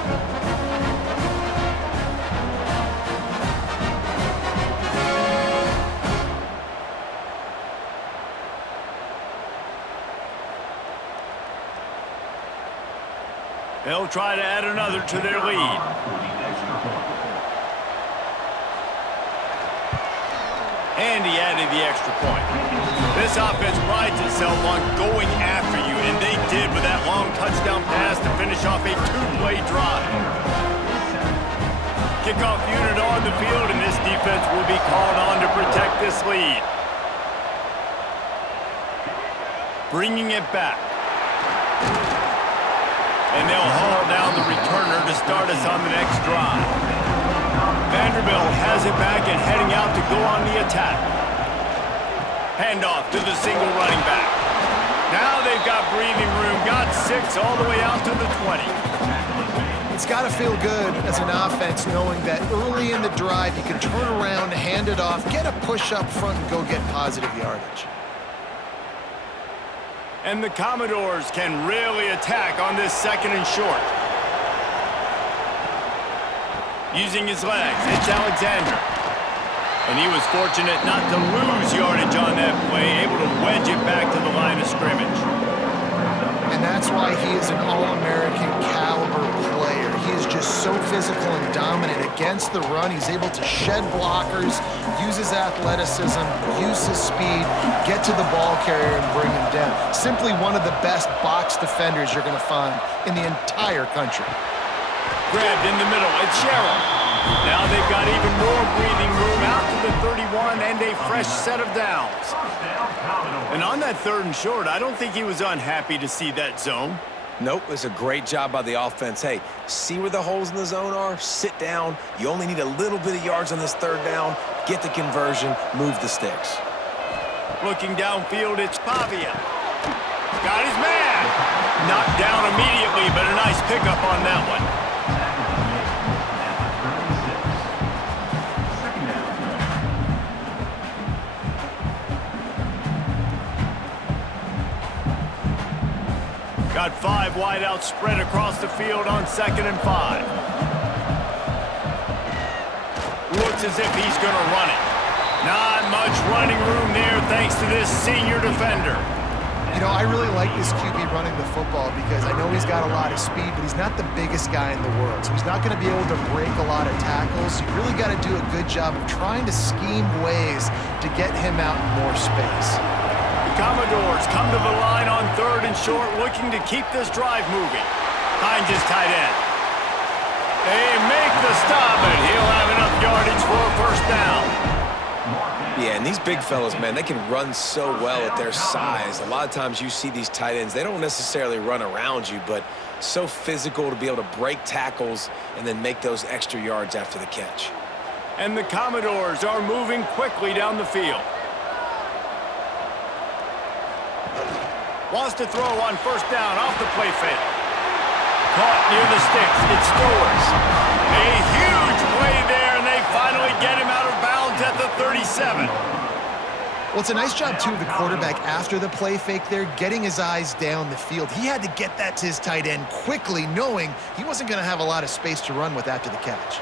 They'll try to add another to their lead. And he added the extra point. This offense prides itself on going after you, and they did with that long touchdown pass to finish off a two-play drive. Kickoff unit on the field, and this defense will be called on to protect this lead. Bringing it back. And they'll haul down the returner to start us on the next drive. Vanderbilt has it back and heading out to go on the attack. Handoff to the single running back. Now they've got breathing room, got 6 all the way out to the 20. It's got to feel good as an offense knowing that early in the drive you can turn around, hand it off, get a push up front, and go get positive yardage. And the Commodores can really attack on this second and short. Using his legs, it's Alexander. And he was fortunate not to lose yardage on that play, able to wedge it back to the line of scrimmage. And that's why he is an All-American caliber player. He is just so physical and dominant against the run. He's able to shed blockers, use his athleticism, use his speed, get to the ball carrier and bring him down. Simply one of the best box defenders you're going to find in the entire country. Grabbed in the middle, it's Sherrill. Now they've got even more breathing room out to the 31 and a fresh set of downs. And on that third and short, I don't think he was unhappy to see that zone. Nope, it's a great job by the offense. Hey, see where the holes in the zone are? Sit down. You only need a little bit of yards on this third down. Get the conversion, move the sticks. Looking downfield, it's Pavia. Got his man. Knocked down immediately, but a nice pickup on that one. Got 5 wideouts spread across the field on 2nd and 5. Looks as if he's going to run it. Not much running room there thanks to this senior defender. You know, I really like this QB running the football because I know he's got a lot of speed, but he's not the biggest guy in the world. So he's not going to be able to break a lot of tackles. So you really got to do a good job of trying to scheme ways to get him out in more space. Commodores come to the line on 3rd and short, looking to keep this drive moving. Finds his tight end. They make the stop, and he'll have enough yardage for a first down. Yeah, and these big fellas, man, they can run so well at their size. A lot of times you see these tight ends, they don't necessarily run around you, but so physical to be able to break tackles and then make those extra yards after the catch. And the Commodores are moving quickly down the field. Wants to throw on first down off the play fake. caught near the sticks. It's Stowers. A huge play there, and they finally get him out of bounds at the 37. Well, it's a nice job, too, of the quarterback after the play fake there, getting his eyes down the field. He had to get that to his tight end quickly, knowing he wasn't going to have a lot of space to run with after the catch.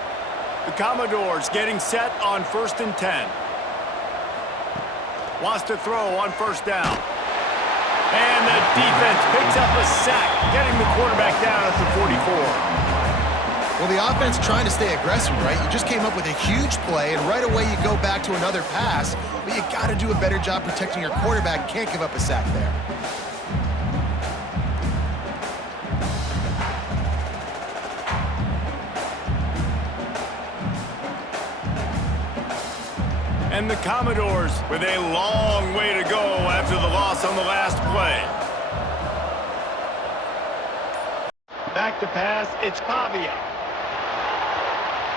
The Commodores getting set on 1st and 10. Wants to throw on 1st down. And the defense picks up a sack, getting the quarterback down at the 44. Well, the offense trying to stay aggressive, right? You just came up with a huge play, and right away you go back to another pass, but you got to do a better job protecting your quarterback. Can't give up a sack there. And the Commodores with a long way to go after the loss on the last play. Back to pass, it's Pavia.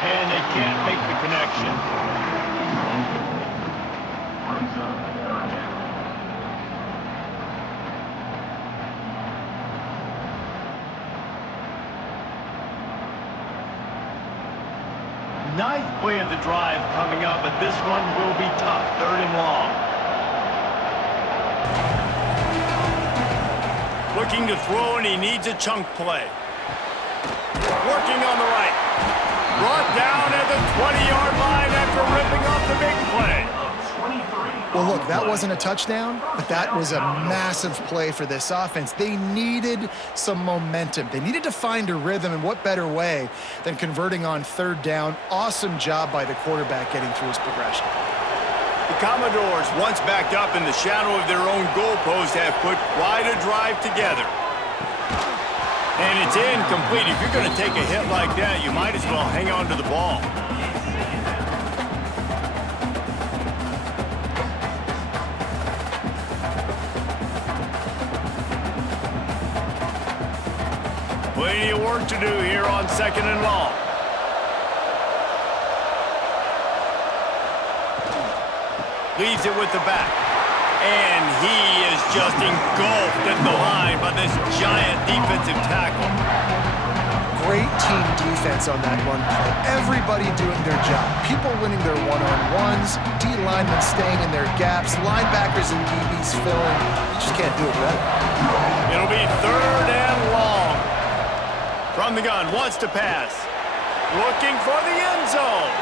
And they can't make the connection. Ninth play of the drive coming up, but this one will be tough. 3rd and long. Looking to throw, and he needs a chunk play. Working on the right. Brought down at the 20-yard line after ripping off the big play. Well, look, that wasn't a touchdown, but that was a massive play for this offense. They needed some momentum. They needed to find a rhythm, and what better way than converting on 3rd down. Awesome job by the quarterback getting through his progression. The Commodores, once backed up in the shadow of their own goalpost, have put quite a drive together. And it's incomplete. If you're going to take a hit like that, you might as well hang on to the ball. Plenty of work to do here on 2nd and long. Leaves it with the back. And he is just engulfed at the line by this giant defensive tackle. Great team defense on that run play. Everybody doing their job. People winning their one-on-ones, D linemen staying in their gaps, linebackers and DBs filling. You just can't do it better. It'll be 3rd and long. From the gun, wants to pass. Looking for the end zone.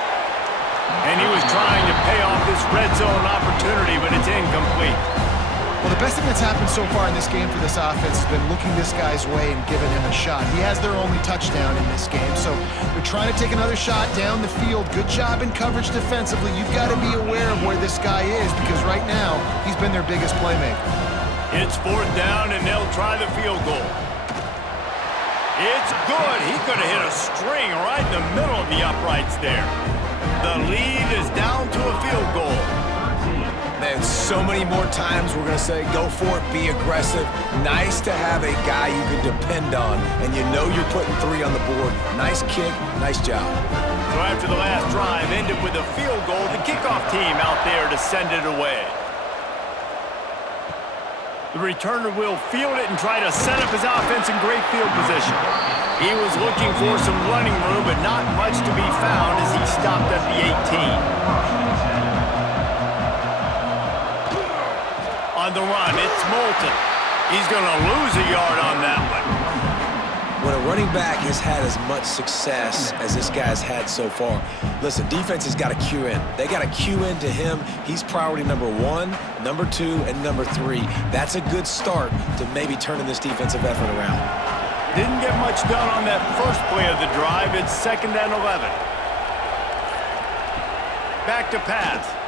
And he was trying to pay off this red zone opportunity, but it's incomplete. Well, the best thing that's happened so far in this game for this offense has been looking this guy's way and giving him a shot. He has their only touchdown in this game, so they're trying to take another shot down the field. Good job in coverage defensively. You've got to be aware of where this guy is because right now he's been their biggest playmaker. It's 4th down, and they'll try the field goal. It's good. He could have hit a string right in the middle of the uprights there. The lead is down to a field goal. Man, so many more times we're going to say, go for it, be aggressive. Nice to have a guy you can depend on, and you know you're putting 3 on the board. Nice kick, nice job. So after the last drive ended with a field goal, the kickoff team out there to send it away. The returner will field it and try to set up his offense in great field position. He was looking for some running room, but not much to be found as he stopped at the 18. On the run, it's Moulton. He's going to lose a yard on that one. When a running back has had as much success as this guy's had so far, listen, defense has got to cue in. They got to cue in to him. He's priority number 1, number 2, and number 3. That's a good start to maybe turning this defensive effort around. Didn't get much done on that first play of the drive. It's 2nd and 11. Back to pass.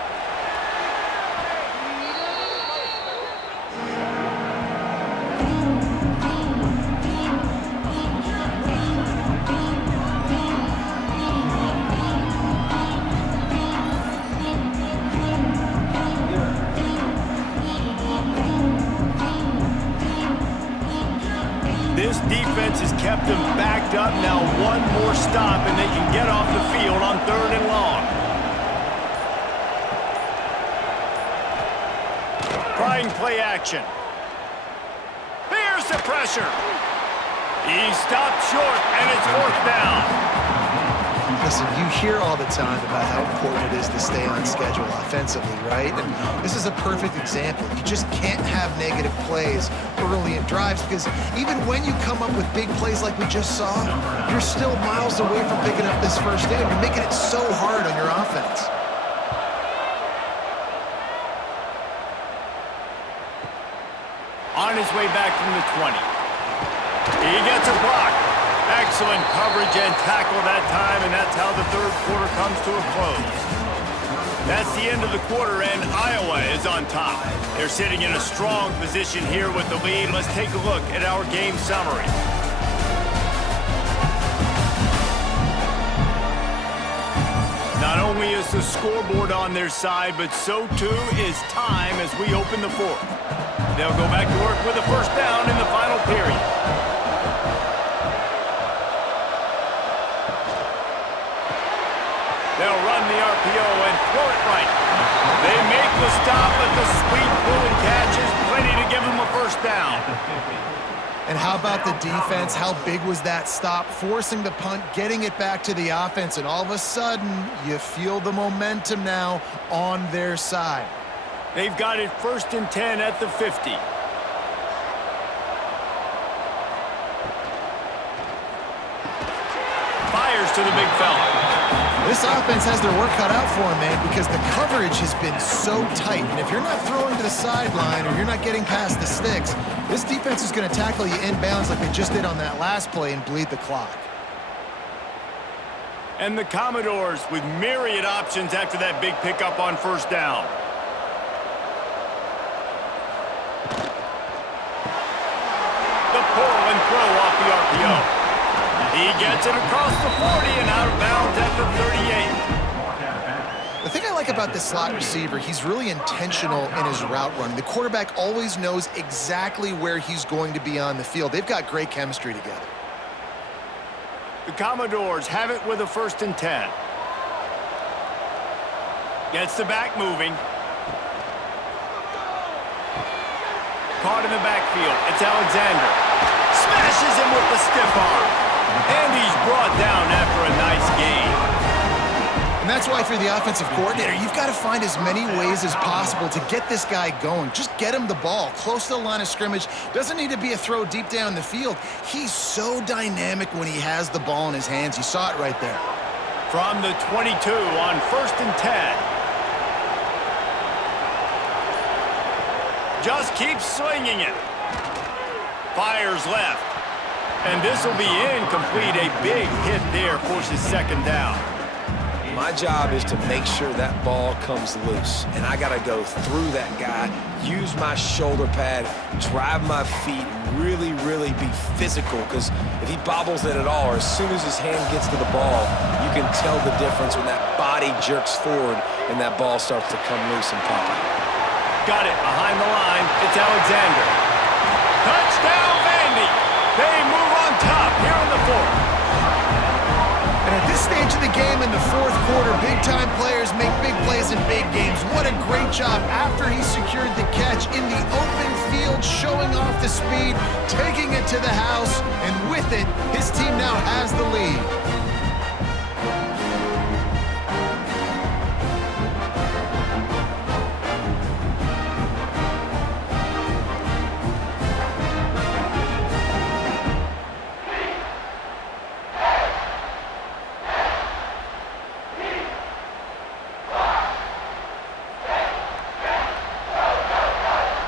This defense has kept them backed up. Now one more stop, and they can get off the field on 3rd and long. Trying play action. Here's the pressure. He stopped short, and it's fourth down. Listen, you hear all the time about how important it is to stay on schedule offensively, right? And this is a perfect example. You just can't have negative plays early in drives because even when you come up with big plays like we just saw, you're still miles away from picking up this first down. You're making it so hard on your offense. On his way back from the 20. He gets a block. Excellent coverage and tackle that time, and that's how the third quarter comes to a close. That's the end of the quarter, and Iowa is on top. They're sitting in a strong position here with the lead. Let's take a look at our game summary. Not only is the scoreboard on their side, but so too is time as we open the fourth. They'll go back to work with a first down in the final period. They'll run the RPO and throw it right. They make the stop, but the sweet pull and catch is plenty to give them a first down. And how about the defense? How big was that stop? Forcing the punt, getting it back to the offense, and all of a sudden, you feel the momentum now on their side. They've got it 1st and 10 at the 50. Fires to the big fella. This offense has their work cut out for them, man, because the coverage has been so tight. And if you're not throwing to the sideline or you're not getting past the sticks, this defense is going to tackle you inbounds like they just did on that last play and bleed the clock. And the Commodores with myriad options after that big pickup on first down. The pull and throw off the RPO. He gets it across the 40 and out of bounds at the 38. The thing I like about this slot receiver, he's really intentional in his route running. The quarterback always knows exactly where he's going to be on the field. They've got great chemistry together. The Commodores have it with a 1st and 10. Gets the back moving. Caught in the backfield. It's Alexander. Smashes him with the stiff arm. And he's brought down after a nice gain. And that's why for the offensive coordinator, you've got to find as many ways as possible to get this guy going. Just get him the ball close to the line of scrimmage. Doesn't need to be a throw deep down the field. He's so dynamic when he has the ball in his hands. You saw it right there. From the 22 on 1st and 10. Just keeps swinging it. Fires left. And this will be incomplete. A big hit there forces second down. My job is to make sure that ball comes loose. And I got to go through that guy, use my shoulder pad, drive my feet, really, really be physical. Because if he bobbles it at all, or as soon as his hand gets to the ball, you can tell the difference when that body jerks forward and that ball starts to come loose and pop out. Got it behind the line. It's Alexander. Touchdown, Vandy. They move on top here in the fourth. And at this stage of the game in the fourth quarter, big-time players make big plays in big games. What a great job after he secured the catch in the open field, showing off the speed, taking it to the house, and with it, his team now has the lead.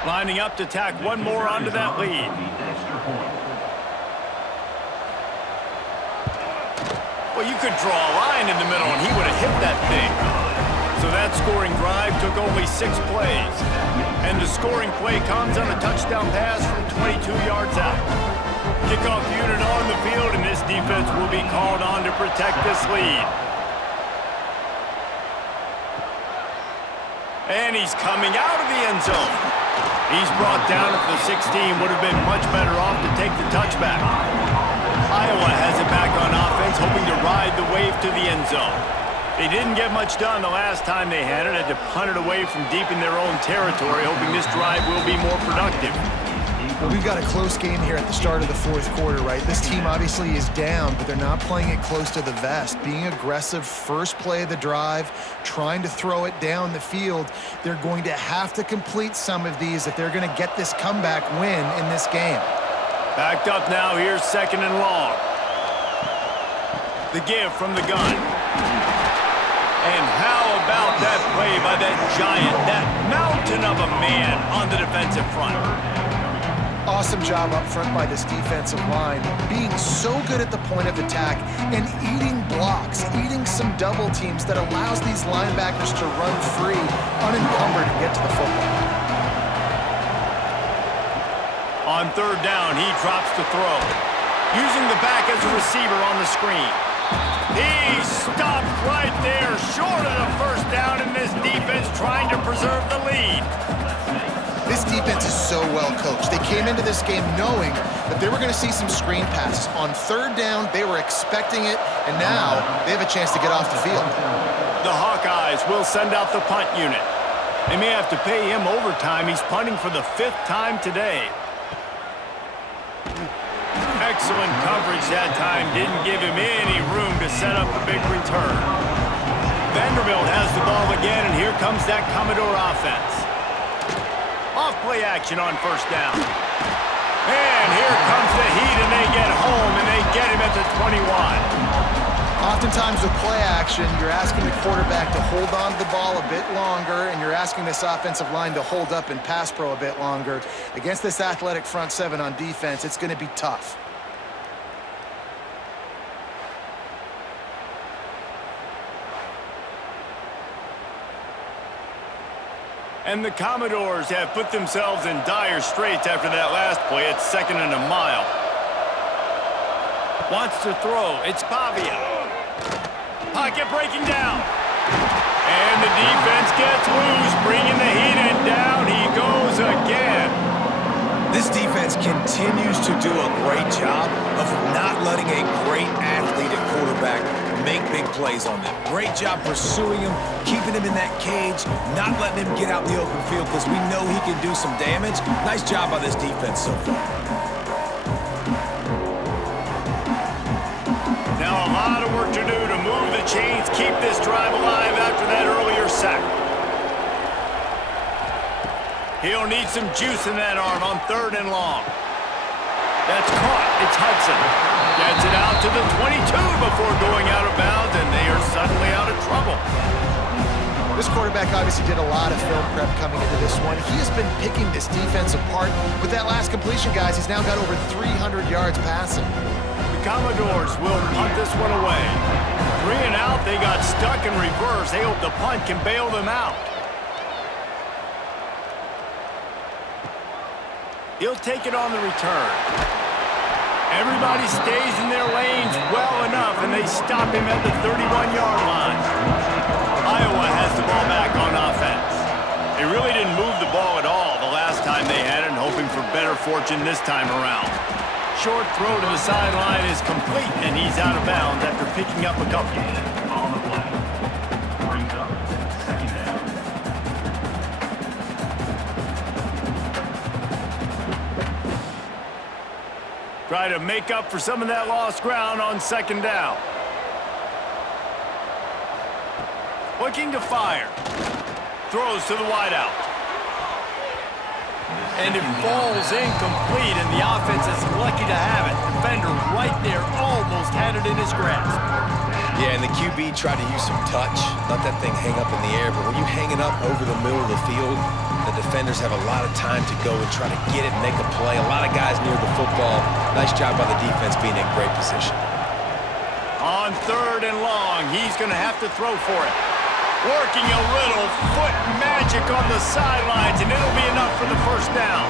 Lining up to tack one more onto that lead. Well, you could draw a line in the middle and he would have hit that thing. So that scoring drive took only 6 plays. And the scoring play comes on a touchdown pass from 22 yards out. Kickoff unit on the field, and this defense will be called on to protect this lead. And he's coming out of the end zone. He's brought down at the 16, would have been much better off to take the touchback. Iowa has it back on offense, hoping to ride the wave to the end zone. They didn't get much done the last time they had it to punt it away from deep in their own territory, hoping this drive will be more productive. Well, we've got a close game here at the start of the fourth quarter, right? This team obviously is down, but they're not playing it close to the vest. Being aggressive, first play of the drive, trying to throw it down the field. They're going to have to complete some of these if they're going to get this comeback win in this game. Backed up now, here's 2nd and long. The give from the gun. And how about that play by that giant, that mountain of a man on the defensive front? Awesome job up front by this defensive line, being so good at the point of attack and eating blocks, eating some double teams that allows these linebackers to run free, unencumbered, and get to the football. On 3rd down, he drops to throw. Using the back as a receiver on the screen. He stopped right there, short of the 1st down, and this defense trying to preserve the lead. This defense is so well coached. They came into this game knowing that they were going to see some screen passes. On 3rd down, they were expecting it, and now they have a chance to get off the field. The Hawkeyes will send out the punt unit. They may have to pay him overtime. He's punting for the 5th time today. Excellent coverage that time. Didn't give him any room to set up a big return. Vanderbilt has the ball again, and here comes that Commodore offense. Off play action on 1st down. And here comes the heat, and they get home, and they get him at the 21. Oftentimes with play action, you're asking the quarterback to hold on to the ball a bit longer, and you're asking this offensive line to hold up in pass pro a bit longer. Against this athletic front 7 on defense, it's going to be tough. And the Commodores have put themselves in dire straits after that last play. It's 2nd and a mile. Wants to throw. It's Pavia. Pocket breaking down. And the defense gets loose, bringing the heat, and down he goes again. This defense continues to do a great job of not letting a great athlete at quarterback make big plays on them. Great job pursuing him, keeping him in that cage, not letting him get out in the open field because we know he can do some damage. Nice job by this defense so far. Now a lot of work to do to move the chains, keep this drive alive after that earlier sack. He'll need some juice in that arm on 3rd and long. That's caught. It's Hudson. Gets it out to the 22 before going out of bounds, and they are suddenly out of trouble. This quarterback obviously did a lot of film prep coming into this one. He has been picking this defense apart. With that last completion, guys, he's now got over 300 yards passing. The Commodores will punt this one away. 3 and out, they got stuck in reverse. They hope the punt can bail them out. He'll take it on the return. Everybody stays in their lanes well enough, and they stop him at the 31-yard line. Iowa has the ball back on offense. They really didn't move the ball at all the last time they had it, and hoping for better fortune this time around. Short throw to the sideline is complete, and he's out of bounds after picking up a couple. On the play. Brings up 2nd down. Try to make up for some of that lost ground on 2nd down. Looking to fire. Throws to the wideout. And it falls incomplete, and the offense is lucky to have it. Defender right there almost had it in his grasp. Yeah, and the QB tried to use some touch, let that thing hang up in the air, but when you hang it up over the middle of the field, the defenders have a lot of time to go and try to get it and make a play. A lot of guys near the football. Nice job by the defense being in great position. On 3rd and long, he's going to have to throw for it. Working a little foot magic on the sidelines, and it'll be enough for the 1st down.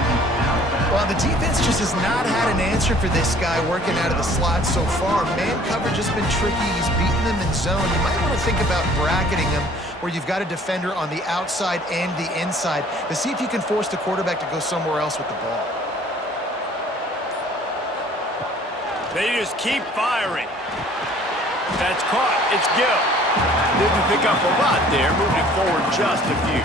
Well, the defense just has not had an answer for this guy working out of the slot so far. Man coverage has been tricky. He's beaten them in zone. You might want to think about bracketing him where you've got a defender on the outside and the inside to see if you can force the quarterback to go somewhere else with the ball. They just keep firing. That's caught. It's Gill. Didn't pick up a lot there. Moved it forward just a few.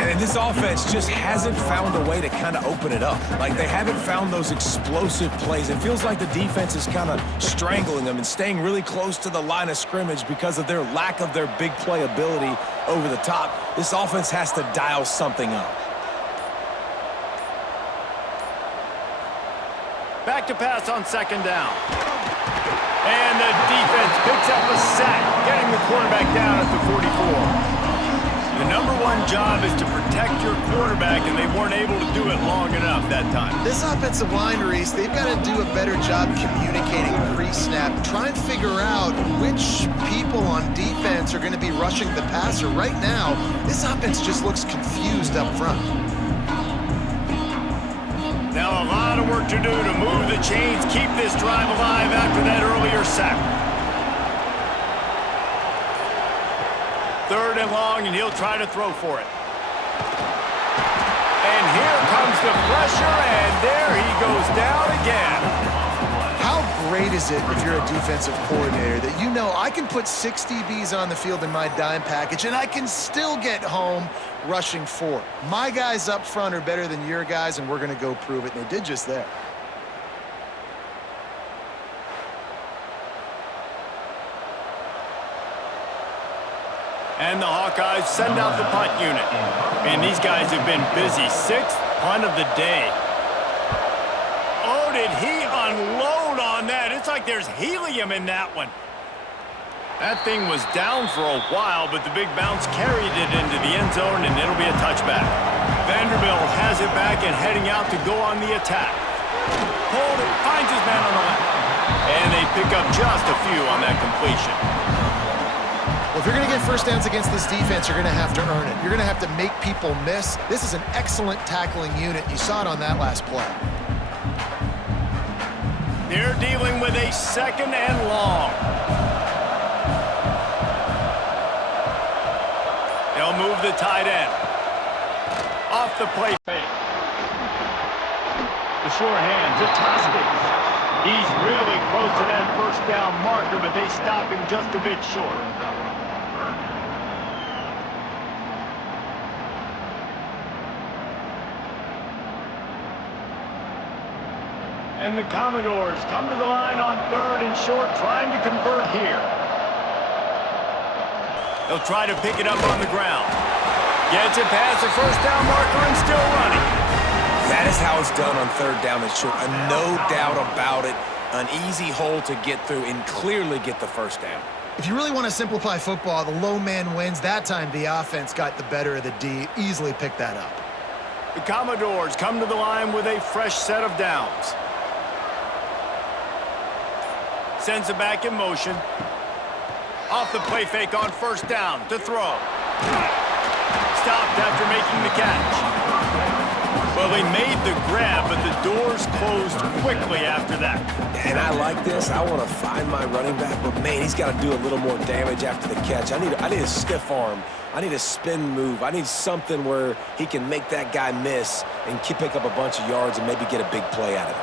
And And this offense just hasn't found a way to kind of open it up. Like, they haven't found those explosive plays. It feels like the defense is kind of strangling them and staying really close to the line of scrimmage because of their lack of their big play ability over the top. This offense has to dial something up. Back to pass on second down. And the defense picks up a sack, getting the quarterback down at the 44. The number one job is to protect your quarterback, and they weren't able to do it long enough that time. This offensive line, Reese, they've got to do a better job communicating pre-snap. Try and figure out which people on defense are going to be rushing the passer. Right now, this offense just looks confused up front. Now a lot of work to do to move the chains, keep this drive alive after that earlier sack. Third and long, and he'll try to throw for it. And here comes the pressure, and there he goes down again. How great is it if you're a defensive coordinator that you know I can put 6 DBs on the field in my dime package and I can still get home rushing 4. My guys up front are better than your guys, and we're going to go prove it, and they did just that. And the Hawkeyes send out the punt unit. Man, these guys have been busy. 6th punt of the day. Oh, did he unload on that? It's like there's helium in that one. That thing was down for a while, but the big bounce carried it into the end zone, and it'll be a touchback. Vanderbilt has it back and heading out to go on the attack. Hold it, finds his man on the left. And they pick up just a few on that completion. Well, if you're going to get first downs against this defense, you're going to have to earn it. You're going to have to make people miss. This is an excellent tackling unit. You saw it on that last play. They're dealing with a second and long. They'll move the tight end. Off the play fake. The sure hand to Toskins. He's really close to that first down marker, but they stop him just a bit short. And the Commodores come to the line on 3rd and short, trying to convert here. They'll try to pick it up on the ground. Gets it past the first down marker and still running. That is how it's done on 3rd down and short. No doubt about it. An easy hole to get through and clearly get the first down. If you really want to simplify football, the low man wins. That time the offense got the better of the D. Easily picked that up. The Commodores come to the line with a fresh set of downs. Sends it back in motion. Off the play fake on first down to throw. Stopped after making the catch. Well, they made the grab, but the doors closed quickly after that. And I like this. I want to find my running back, but man, he's got to do a little more damage after the catch. I need a stiff arm. I need a spin move. I need something where he can make that guy miss and pick up a bunch of yards and maybe get a big play out of it.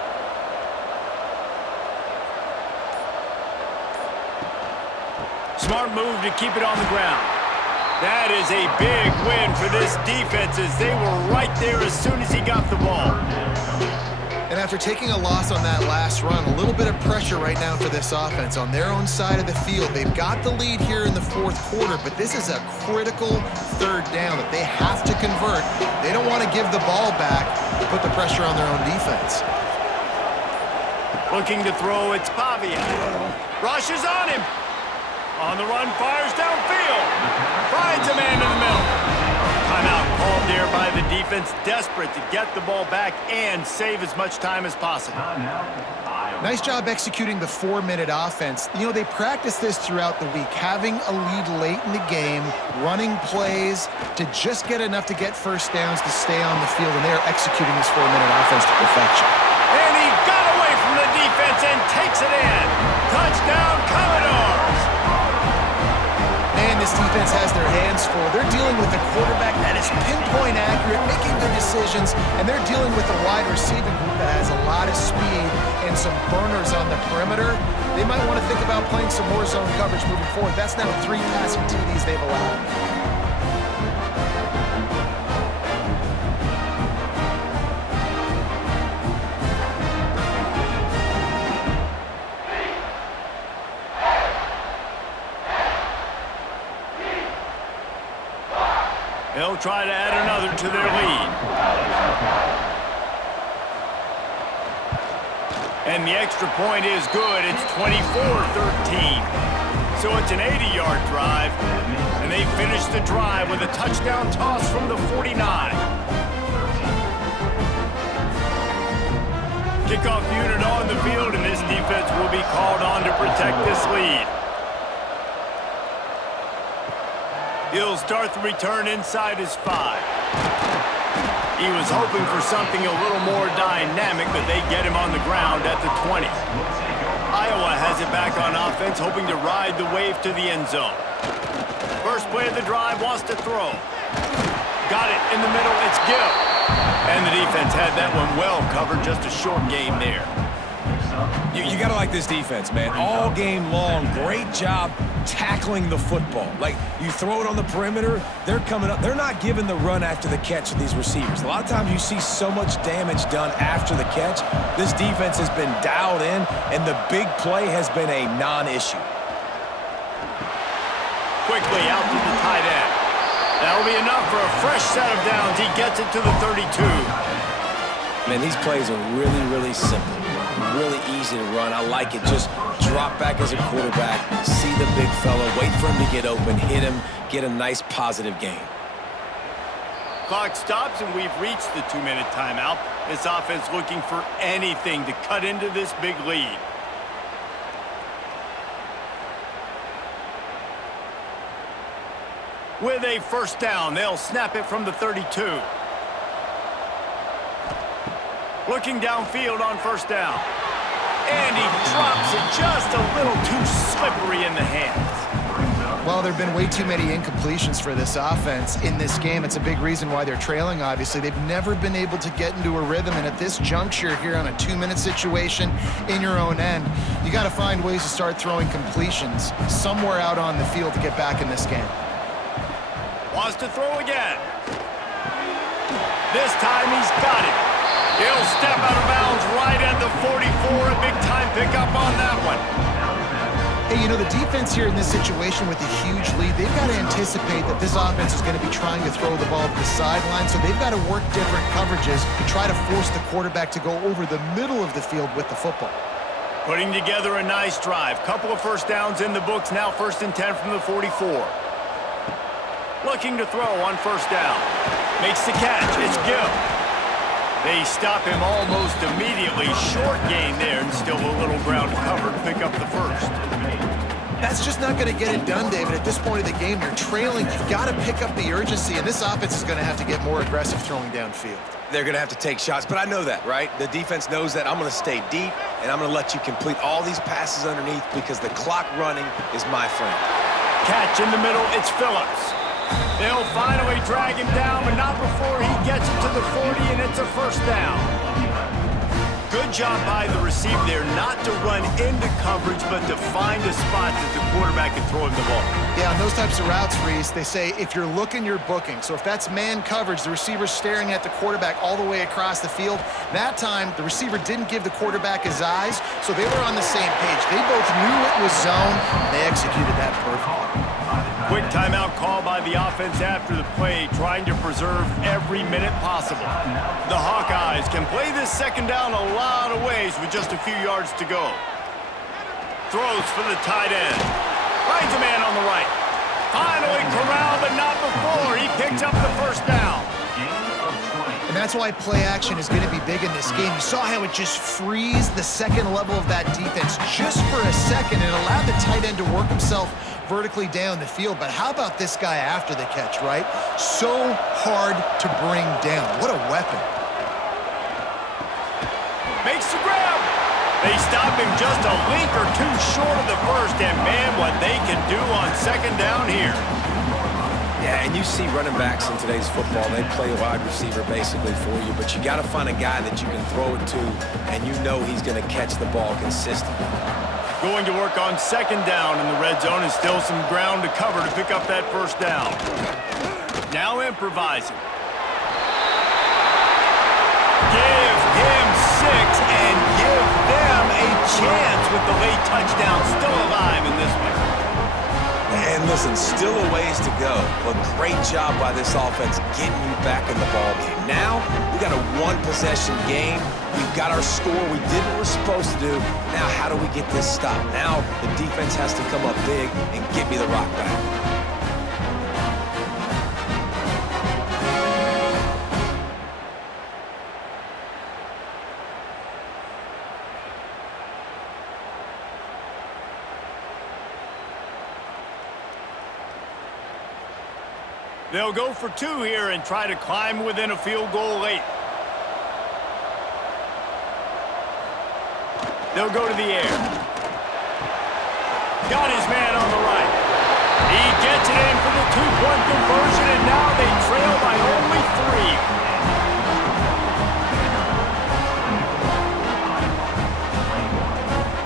Smart move to keep it on the ground. That is a big win for this defense as they were right there as soon as he got the ball. And after taking a loss on that last run, a little bit of pressure right now for this offense on their own side of the field. They've got the lead here in the 4th quarter, but this is a critical 3rd down that they have to convert. They don't want to give the ball back to put the pressure on their own defense. Looking to throw, it's Pavia. Rushes on him. On the run, fires downfield. Finds a man in the middle. Timeout called there by the defense, desperate to get the ball back and save as much time as possible. Nice job executing the 4-minute offense. You know, they practice this throughout the week, having a lead late in the game, running plays to just get enough to get first downs to stay on the field, and they're executing this 4-minute offense to perfection. And he got away from the defense and takes it in. Touchdown, Commodores! And this defense has their hands full. They're dealing with a quarterback that is pinpoint accurate, making good decisions, and they're dealing with a wide receiving group that has a lot of speed and some burners on the perimeter. They might want to think about playing some more zone coverage moving forward. That's now 3 passing TDs they've allowed. try to add another to their lead. And the extra point is good. It's 24-13. So it's an 80-yard drive, and they finish the drive with a touchdown toss from the 49. Kickoff unit on the field, and this defense will be called on to protect this lead. He'll start the return inside his 5. He was hoping for something a little more dynamic, but they get him on the ground at the 20. Iowa has it back on offense, hoping to ride the wave to the end zone. First play of the drive, wants to throw. Got it in the middle, it's Gill. And the defense had that one well covered, just a short gain there. You got to like this defense, man. All game long, great job tackling the football. Like, you throw it on the perimeter, they're coming up. They're not giving the run after the catch to these receivers. A lot of times you see so much damage done after the catch. This defense has been dialed in, and the big play has been a non-issue. Quickly out to the tight end. That'll be enough for a fresh set of downs. He gets it to the 32. Man, these plays are really, really simple. Really easy to run. I like it. Just drop back as a quarterback, see the big fella, wait for him to get open, hit him, get a nice positive gain. Clock stops, and we've reached the 2-minute timeout. This offense looking for anything to cut into this big lead. With a first down, they'll snap it from the 32. Looking downfield on first down. And he drops it just a little too slippery in the hands. Well, there have been way too many incompletions for this offense in this game. It's a big reason why they're trailing, obviously. They've never been able to get into a rhythm, and at this juncture here on a 2-minute situation in your own end, you got to find ways to start throwing completions somewhere out on the field to get back in this game. Wants to throw again. This time he's got it. He'll step out of bounds right at the 44. A big-time pickup on that one. Hey, you know, the defense here in this situation with a huge lead, they've got to anticipate that this offense is going to be trying to throw the ball to the sideline, so they've got to work different coverages to try to force the quarterback to go over the middle of the field with the football. Putting together a nice drive. Couple of first downs in the books. Now 1st and 10 from the 44. Looking to throw on first down. Makes the catch. It's Gill. They stop him almost immediately. Short gain there, and still a little ground to cover to pick up the first. That's just not going to get it done, David. At this point of the game, you're trailing. You've got to pick up the urgency, and this offense is going to have to get more aggressive throwing downfield. They're going to have to take shots, but I know that, right? The defense knows that. I'm going to stay deep, and I'm going to let you complete all these passes underneath because the clock running is my friend. Catch in the middle. It's Phillips. They'll finally drag him down, but not before he gets it to the 40, and it's a first down. Good job by the receiver there not to run into coverage, but to find a spot that the quarterback can throw him the ball. Yeah, on those types of routes, Reese, they say if you're looking, you're booking. So if that's man coverage, the receiver's staring at the quarterback all the way across the field. That time, the receiver didn't give the quarterback his eyes, so they were on the same page. They both knew it was zone, and they executed that perfectly. Quick timeout call by the offense after the play, trying to preserve every minute possible. The Hawkeyes can play this second down a lot of ways with just a few yards to go. Throws for the tight end. Finds a man on the right. Finally corralled, but not before. He picks up the first down. And that's why play action is going to be big in this game. You saw how it just frees the second level of that defense just for a second and allowed the tight end to work himself vertically down the field. But how about this guy after the catch, right? So hard to bring down. What a weapon. Makes the grab. They stop him just a link or two short of the first, and man, what they can do on second down here. Yeah, and you see running backs in today's football, they play wide receiver basically for you, but you got to find a guy that you can throw it to, and you know he's going to catch the ball consistently. Going to work on second down in the red zone, and still some ground to cover to pick up that first down. Now improvising. Give him 6 and give them a chance with the late touchdown still alive in this one. And listen, still a ways to go, but great job by this offense getting you back in the ball game. Now, we got a one-possession game. We've got our score. We did what we're supposed to do. Now, how do we get this stopped? Now, the defense has to come up big and get me the rock back. They'll go for two here and try to climb within a field goal late. They'll go to the air. Got his man on the right. He gets it in for the two-point conversion, and now they trail by only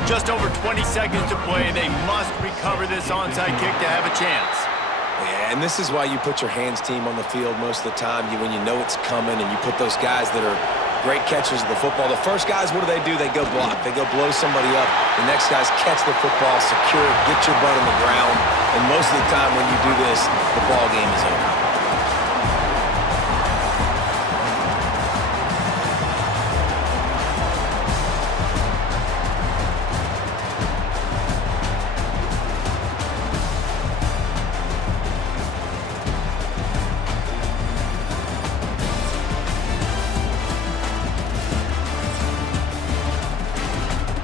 3. Just over 20 seconds to play. They must recover this onside kick to have a chance. Yeah, and this is why you put your hands team on the field most of the time. When you know it's coming, and you put those guys that are great catchers of the football. The first guys, what do? They go block. They go blow somebody up. The next guys catch the football, secure it, get your butt on the ground. And most of the time when you do this, the ball game is over.